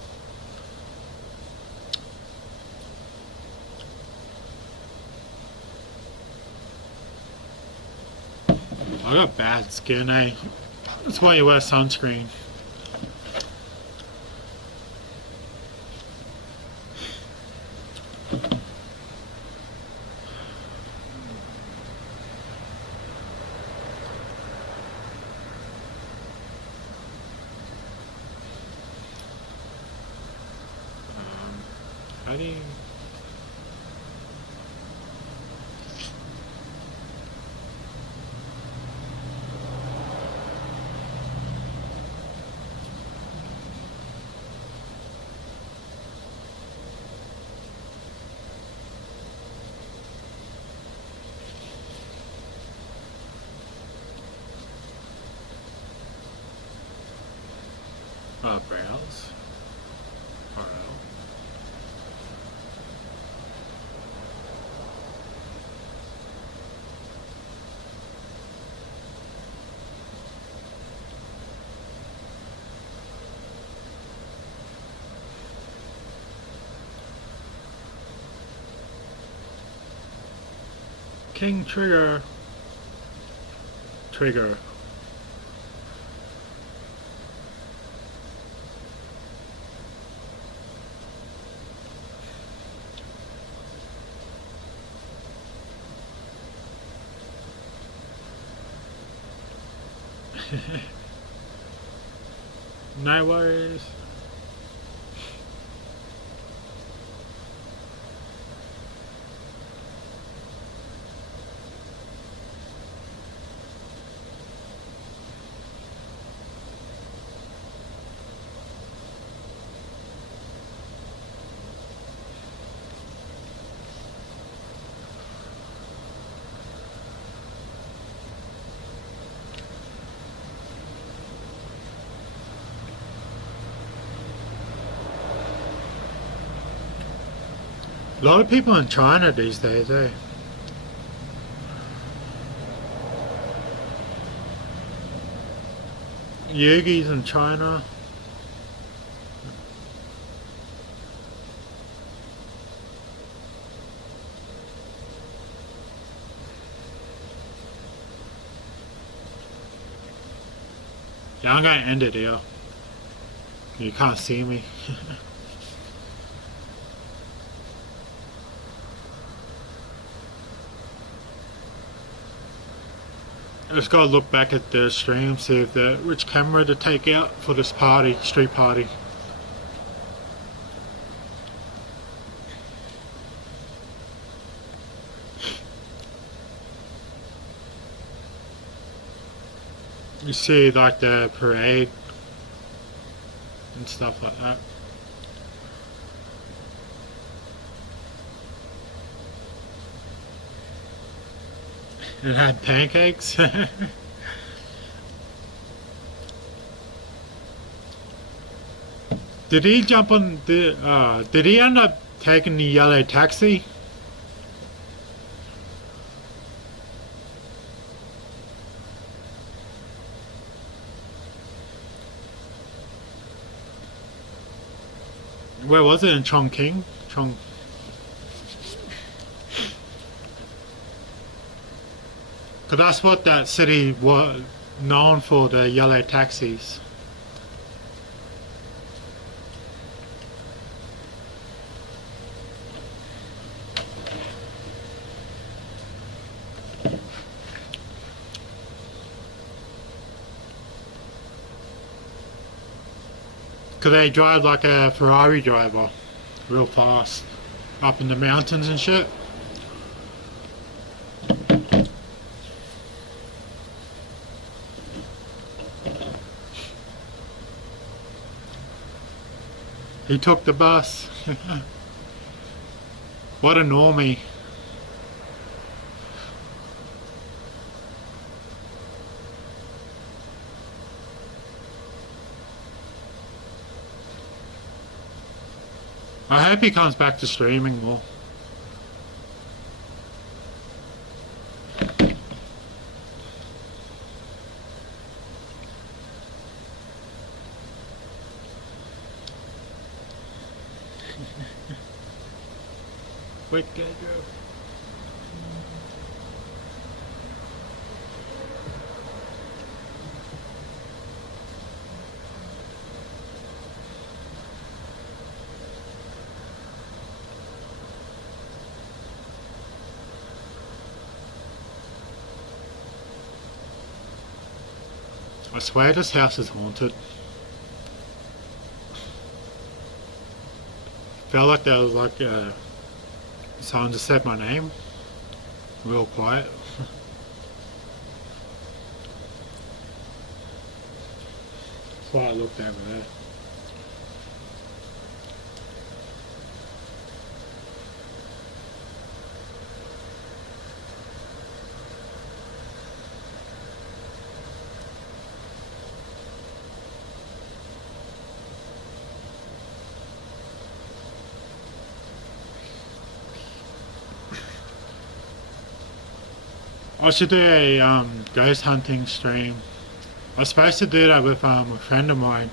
I got bad skin, eh? That's why you wear sunscreen. How do you... browse. RL. King Trigger. Trigger. No worries. A lot of people in China these days, eh? Yogis in China. Yeah, I'm gonna end it here. You can't see me. I just gotta look back at the stream, see if which camera to take out for this party, street party. You see like the parade and stuff like that. It had pancakes. Did he jump on the did he end up taking the yellow taxi? Where was it? In Chongqing? Because that's what that city was known for, the yellow taxis. Because they drive like a Ferrari driver, real fast, up in the mountains and shit. He took the bus. What a normie. I hope he comes back to streaming more. Quick, go. I swear this house is haunted. Felt like there was like someone just said my name. Real quiet. That's why I looked over there. I should do a ghost hunting stream. I was supposed to do that with a friend of mine.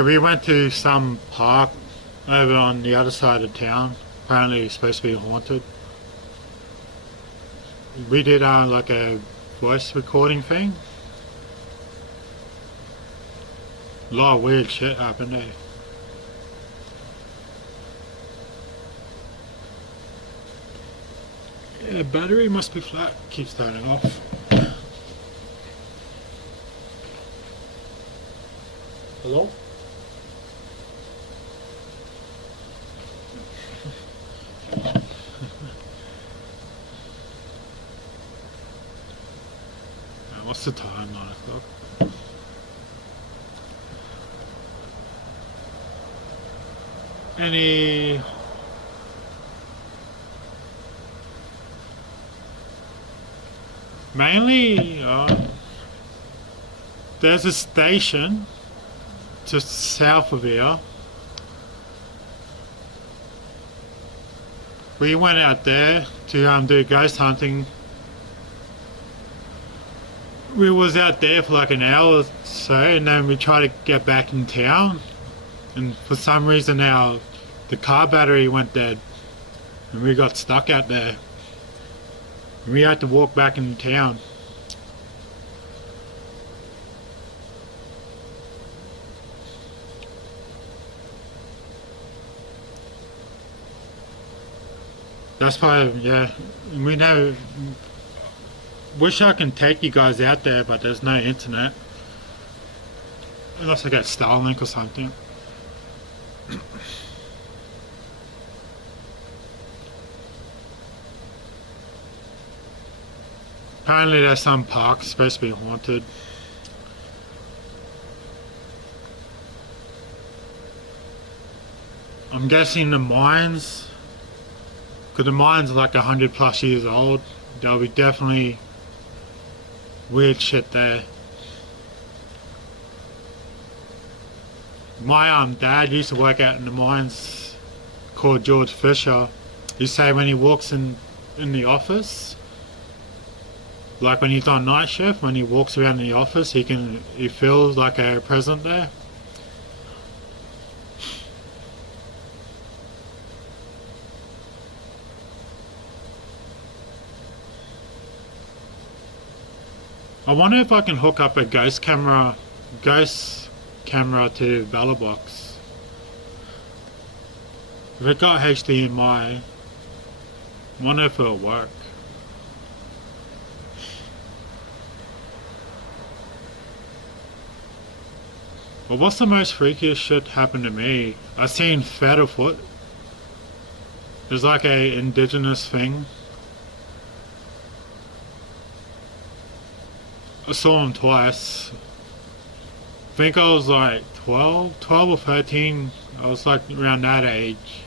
'Cause we went to some park over on the other side of town. Apparently it's supposed to be haunted. We did like a voice recording thing. A lot of weird shit happened there. Yeah, battery must be flat. Keeps starting off. Hello? What's the time? 9 o'clock. Any mainly there's a station just south of here. We went out there to do ghost hunting. We was out there for like an hour or so, and then we tried to get back in town, and for some reason the car battery went dead, and we got stuck out there. We had to walk back in town. That's probably, yeah. We know. Wish I can take you guys out there, but there's no internet. Unless I get Starlink or something. Apparently there's some park supposed to be haunted. I'm guessing the mines, because the mines are like 100+ years old. There'll be definitely weird shit there. My dad used to work out in the mines, called George Fisher. He say when he walks in the office, like when he's on night shift, when he walks around the office, he feels like a presence there. I wonder if I can hook up a ghost camera to Bella Box. If it got HDMI, I wonder if it'll work. But what's the most freakiest shit happened to me? I seen Featherfoot. There's like a indigenous thing. I saw him twice. I think I was like 12 or 13. I was like around that age.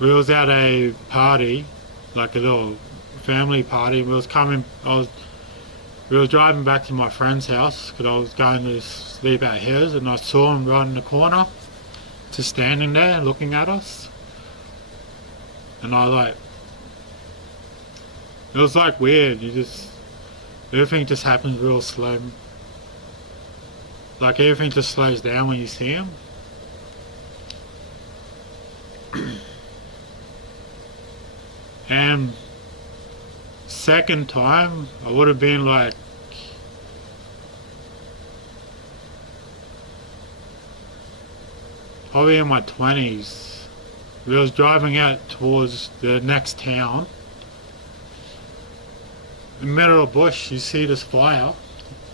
We was at a party, like a little family party. We were driving back to my friend's house because I was going to sleep at his, and I saw him right in the corner, just standing there looking at us. And I like, it was like weird. Everything just happens real slow. Like everything just slows down when you see him. And second time, I would have been like probably in my 20s. We was driving out towards the next town. In the middle of the bush, you see this fire,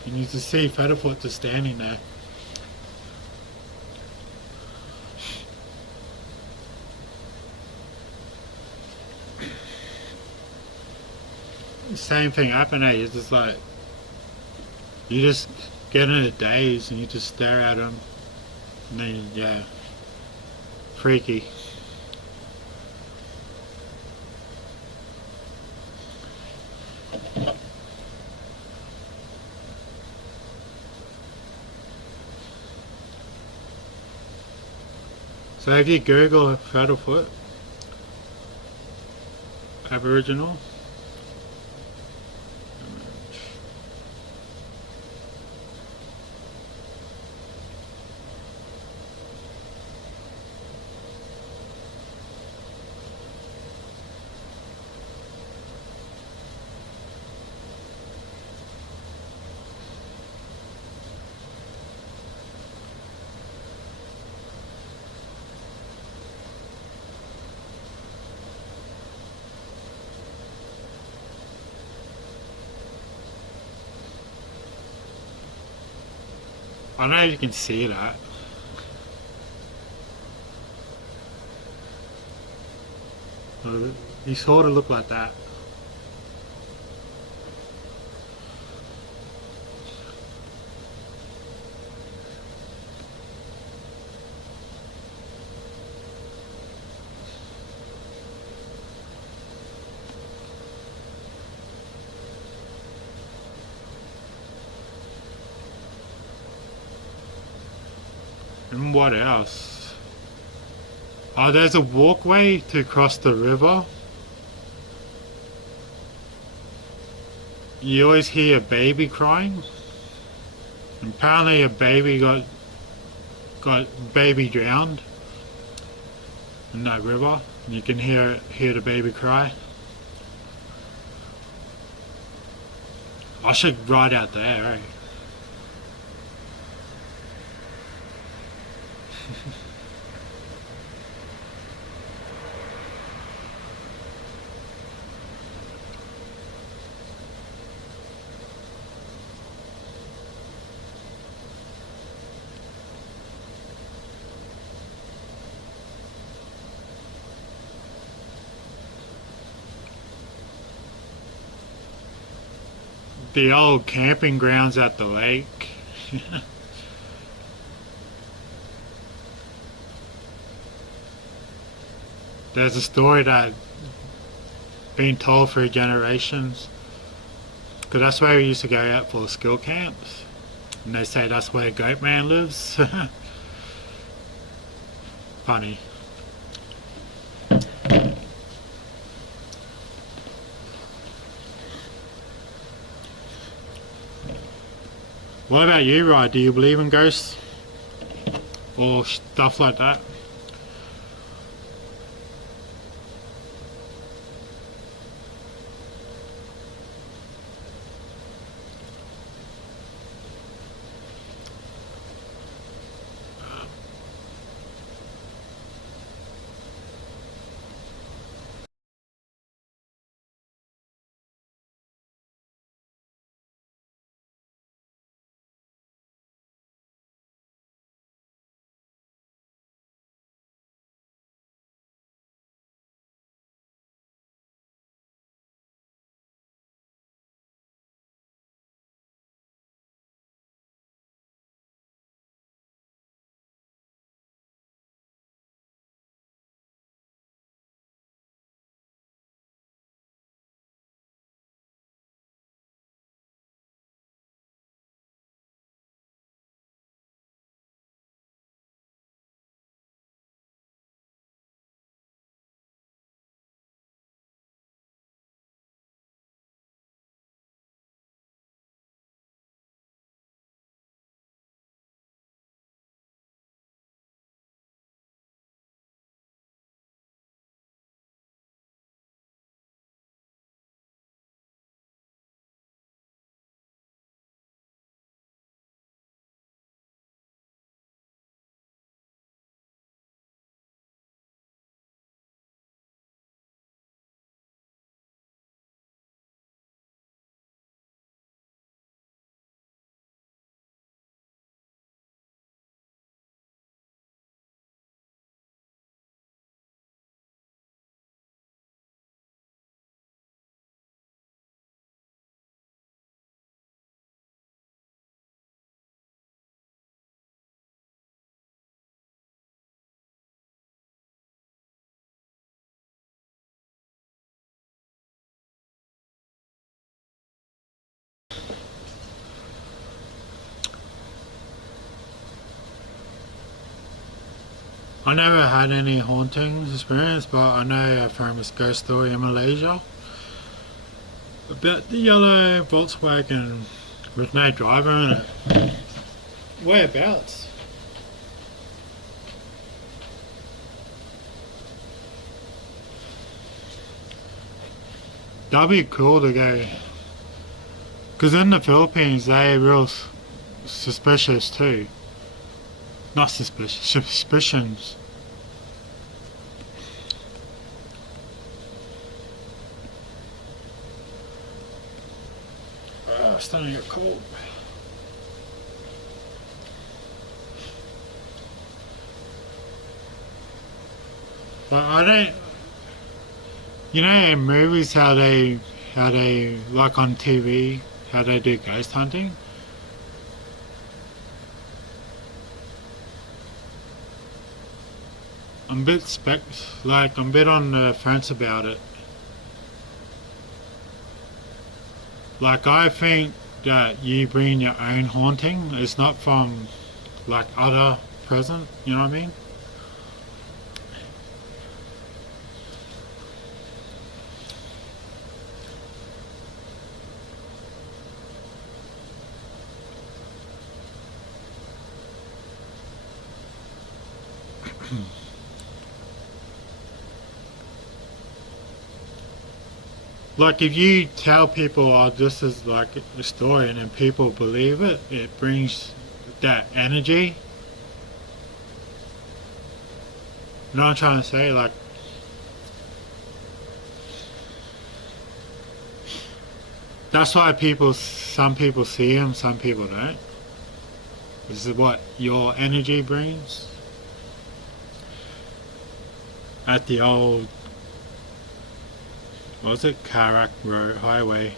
and you just see Featherfoot just standing there. Same thing happened. It's just like you just get in a daze and you just stare at him, and then yeah, freaky. So if you Google Featherfoot Aboriginal, I don't know if you can see that. He sort of look like that. And what else? Oh, there's a walkway to cross the river. You always hear a baby crying. Apparently a baby got baby drowned in that river. And you can hear the baby cry. I should ride out there, eh? The old camping grounds at the lake. There's a story that been told for generations. Because that's where we used to go out for skill camps. And they say that's where Goatman lives. Funny. What about you, Rod? Do you believe in ghosts? Or stuff like that? I never had any hauntings experience, but I know a famous ghost story in Malaysia about the yellow Volkswagen with no driver in it. Whereabouts? That'd be cool to go. Because in the Philippines, they're real suspicious too. Not suspicious, suspicions. Starting to get cold. But I don't. You know, in movies, how they like on TV, how they do ghost hunting. I'm a bit I'm a bit on the fence about it. Like, I think that you bring your own haunting. It's not from like other present. You know what I mean? Like, if you tell people, oh, this is like a story, and then people believe it, it brings that energy. You know what I'm trying to say? Like, that's why some people see them, some people don't. This is what your energy brings. At the old, what was it, Karak Road Highway.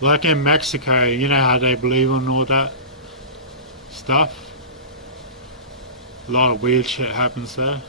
Like in Mexico, you know how they believe in all that stuff? A lot of weird shit happens there.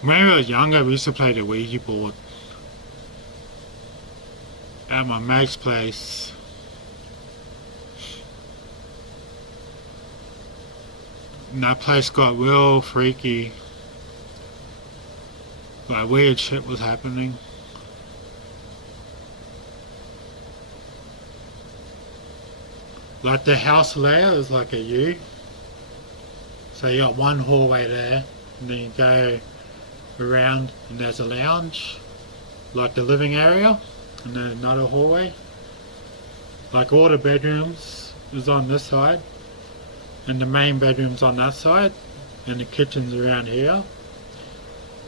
When I was younger, we used to play the Ouija board at my mate's place. And that place got real freaky. Like, weird shit was happening. Like, the house layout is like a U. So you got one hallway there, and then you go around and there's a lounge, like the living area, and then another hallway. Like, all the bedrooms is on this side, and the main bedroom's on that side, and the kitchen's around here.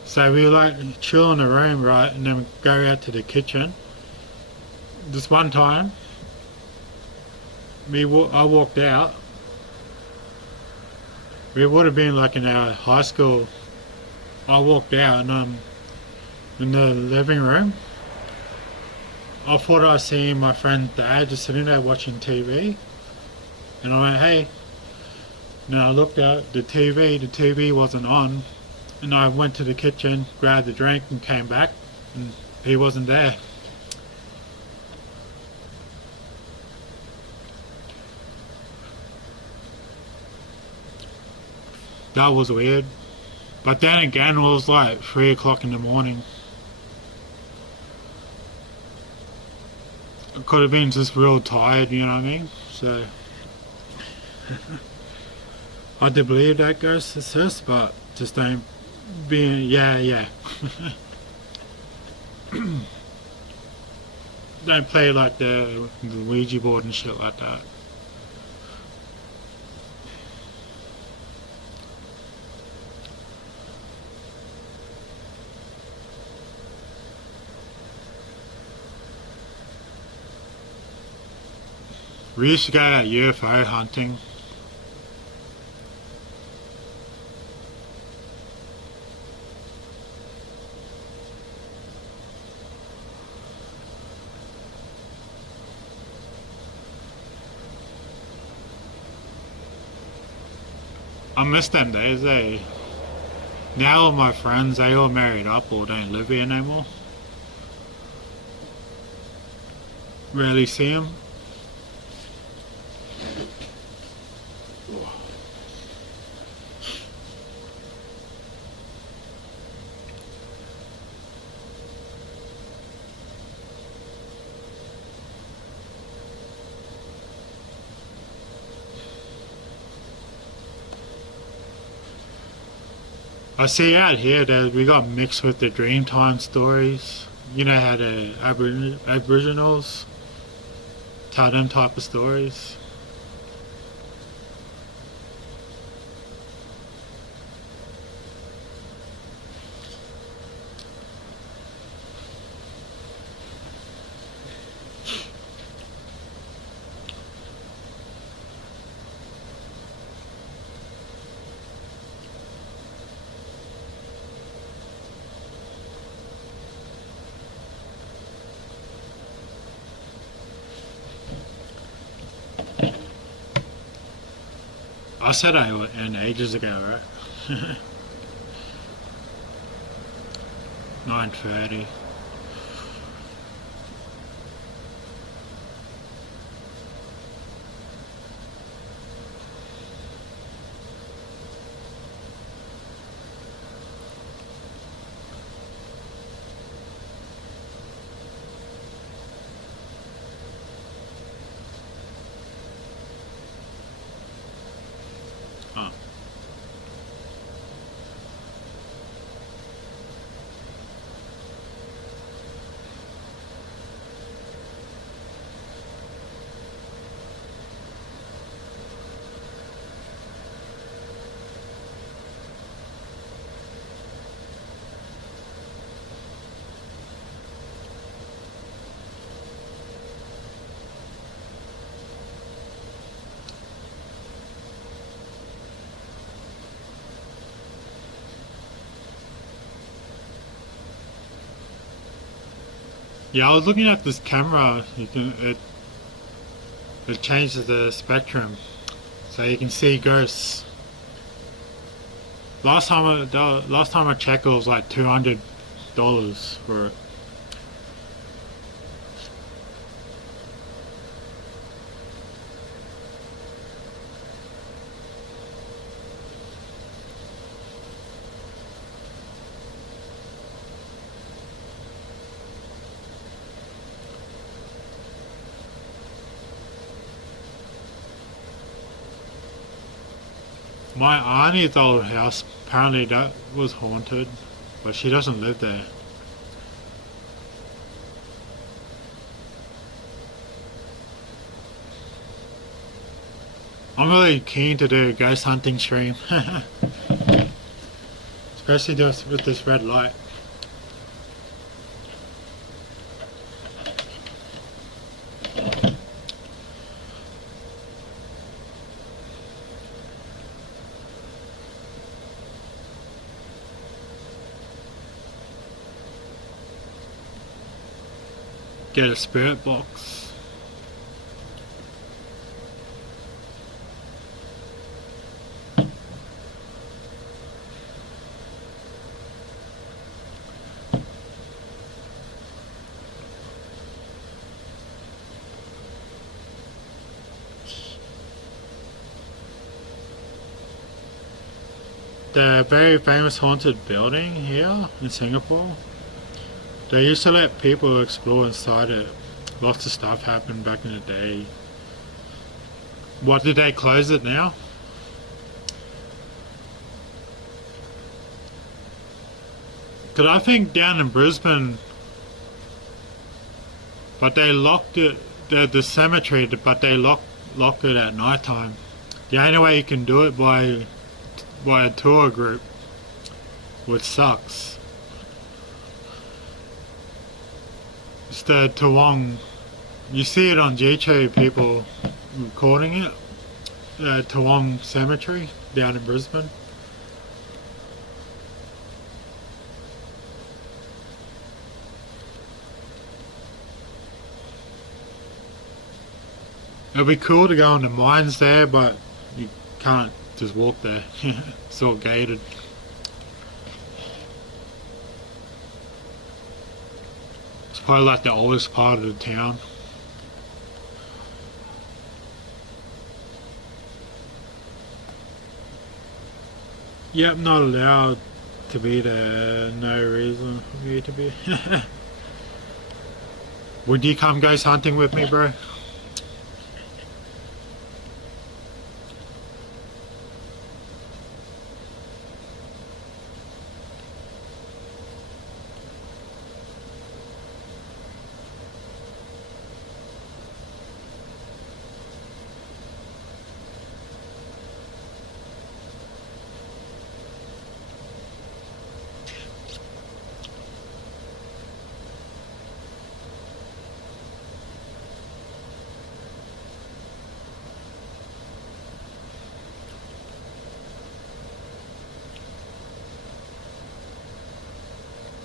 So we like chill in the room, right, and then go out to the kitchen. This one time, I walked out. We would have been like in our high school. I walked out and in the living room, I thought I seen my friend's dad just sitting there watching TV, and I went, hey. And I looked at the TV wasn't on, and I went to the kitchen, grabbed a drink and came back, and he wasn't there. That was weird. But then again, it was like 3 o'clock in the morning. I could have been just real tired, you know what I mean? So I do believe that ghost exists, but just don't be, yeah. Don't play like the Ouija board and shit like that. We used to go out UFO hunting. I miss them days, eh? Now all my friends, they all married up or don't live here anymore. Rarely see them. I see out here that we got mixed with the Dreamtime stories. you know how the Aboriginals tell them type of stories. I said I went ages ago, right? 9:30. Oh. Yeah, I was looking at this camera. It changes the spectrum, so you can see ghosts. Last time I checked, it was like $200 for it. My auntie's old house, apparently that was haunted, but she doesn't live there. I'm really keen to do a ghost hunting stream. Especially with this red light. Get a spirit box. The very famous haunted building here in Singapore. They used to let people explore inside it. Lots of stuff happened back in the day. What, did they close it now? Cause I think down in Brisbane, but they locked it, the cemetery, but they locked it at night time. The only way you can do it by a tour group, which sucks. It's the Toowong. You see it on YouTube, people recording it. Toowong Cemetery down in Brisbane. It'll be cool to go in the mines there, but you can't just walk there. It's all gated. It's probably like the oldest part of the town. Yep, not allowed to be there. No reason for me to be. Would you come ghost hunting with me, bro?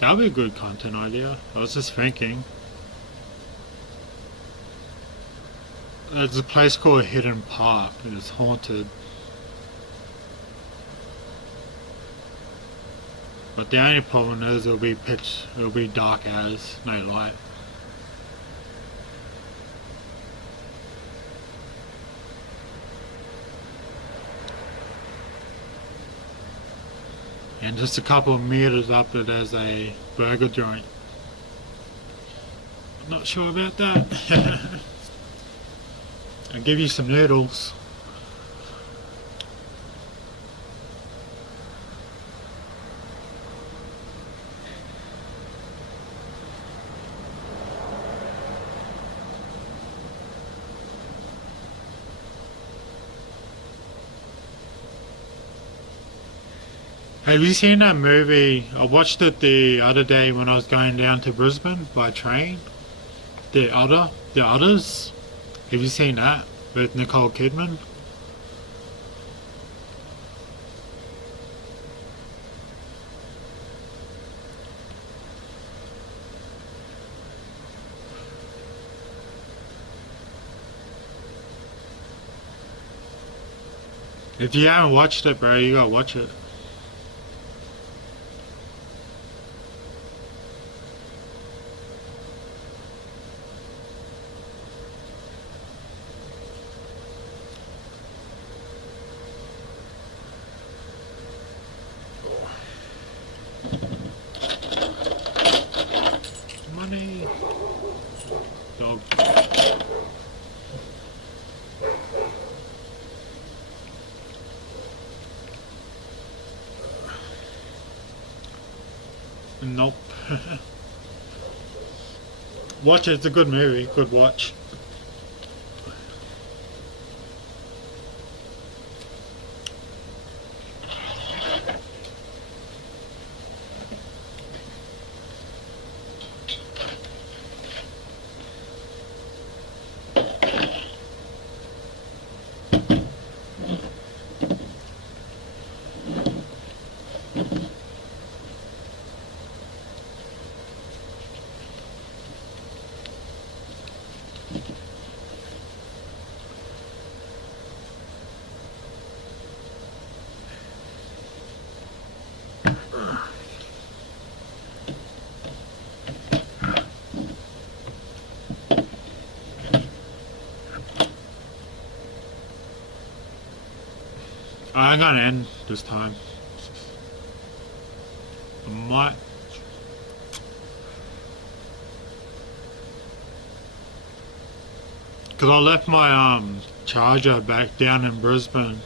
That'll be a good content idea. I was just thinking. There's a place called Hidden Park and it's haunted. But the only problem is it'll be dark as, no light. And just a couple of meters up there's a burger joint. I'm not sure about that. I'll give you some noodles. Have you seen that movie? I watched it the other day when I was going down to Brisbane by train. The Others. Have you seen that with Nicole Kidman? If you haven't watched it, bro, you gotta watch it. Money. Dog. Nope. Watch it, it's a good movie, good watch. I'm gonna end this time. I might. Cause I left my charger back down in Brisbane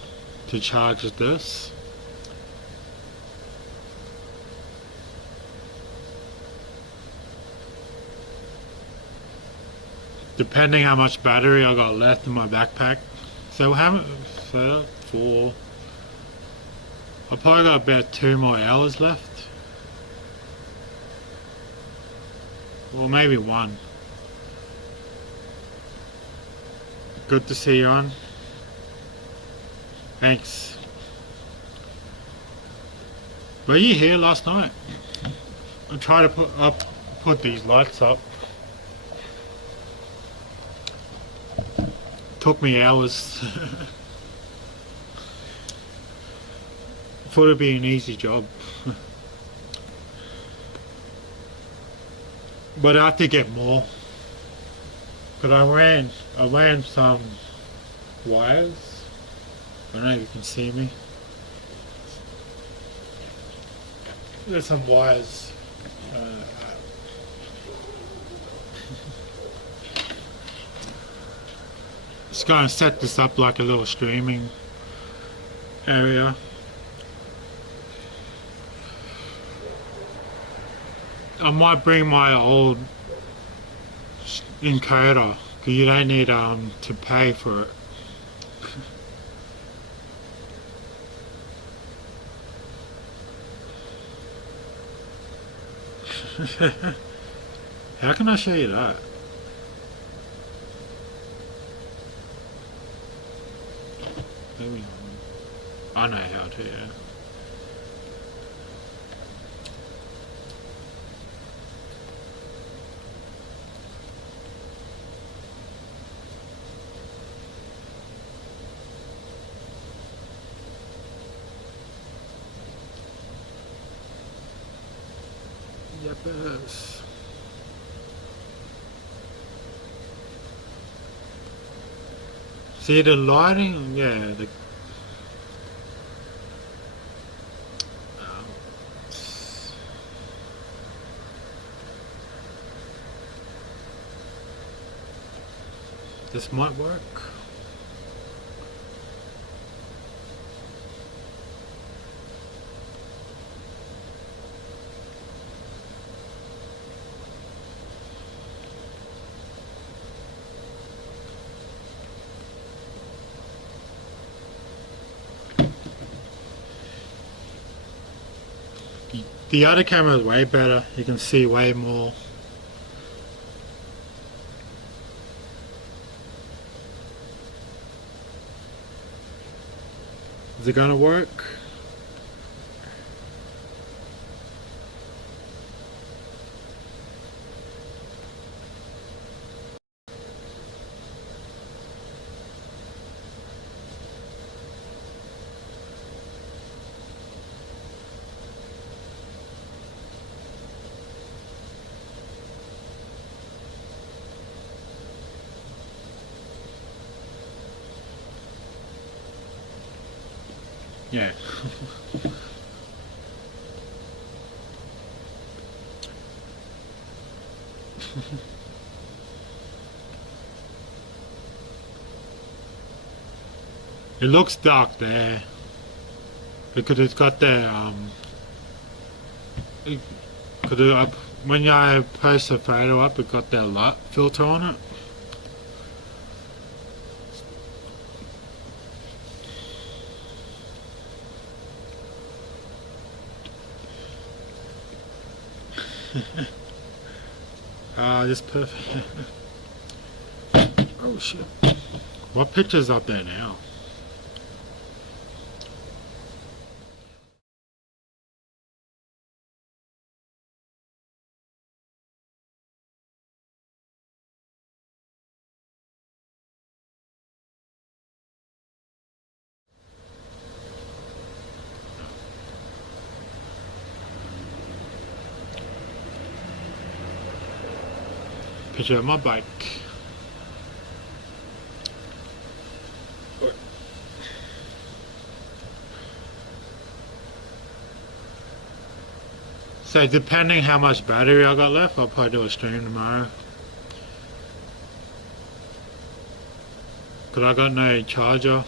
to charge this. Depending how much battery I got left in my backpack. So four. I probably got about 2 more hours left. Or maybe 1. Good to see you on. Thanks. Were you here last night? I tried to put these lights up. Took me hours. Thought it'd be an easy job. But I have to get more. Cause I ran some wires. I don't know if you can see me. There's some wires. Just gonna set this up like a little streaming area. I might bring my old encoder, because you don't need to pay for it. How can I show you that? Maybe I know how to, yeah. purpose. See the lighting? Yeah, the this might work. The other camera is way better. You can see way more. Is it gonna work? Yeah. It looks dark there because it's got the when I post a photo up, it got the light filter on it. Just perfect. Oh shit. What picture's up there now? Picture of my bike. So depending how much battery I got left, I'll probably do a stream tomorrow. Cause I got no charger.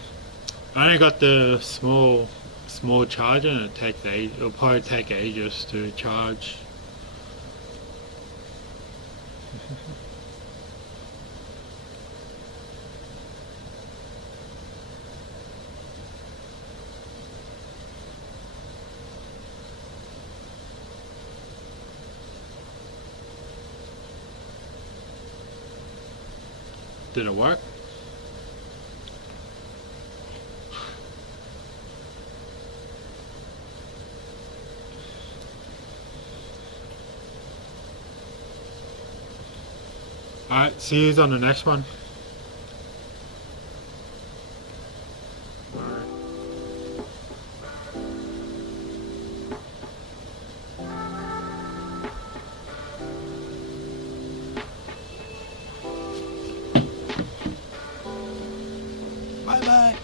I only got the small charger, and it'll probably take ages to charge. Did it work? Alright, see you on the next one. Bye-bye.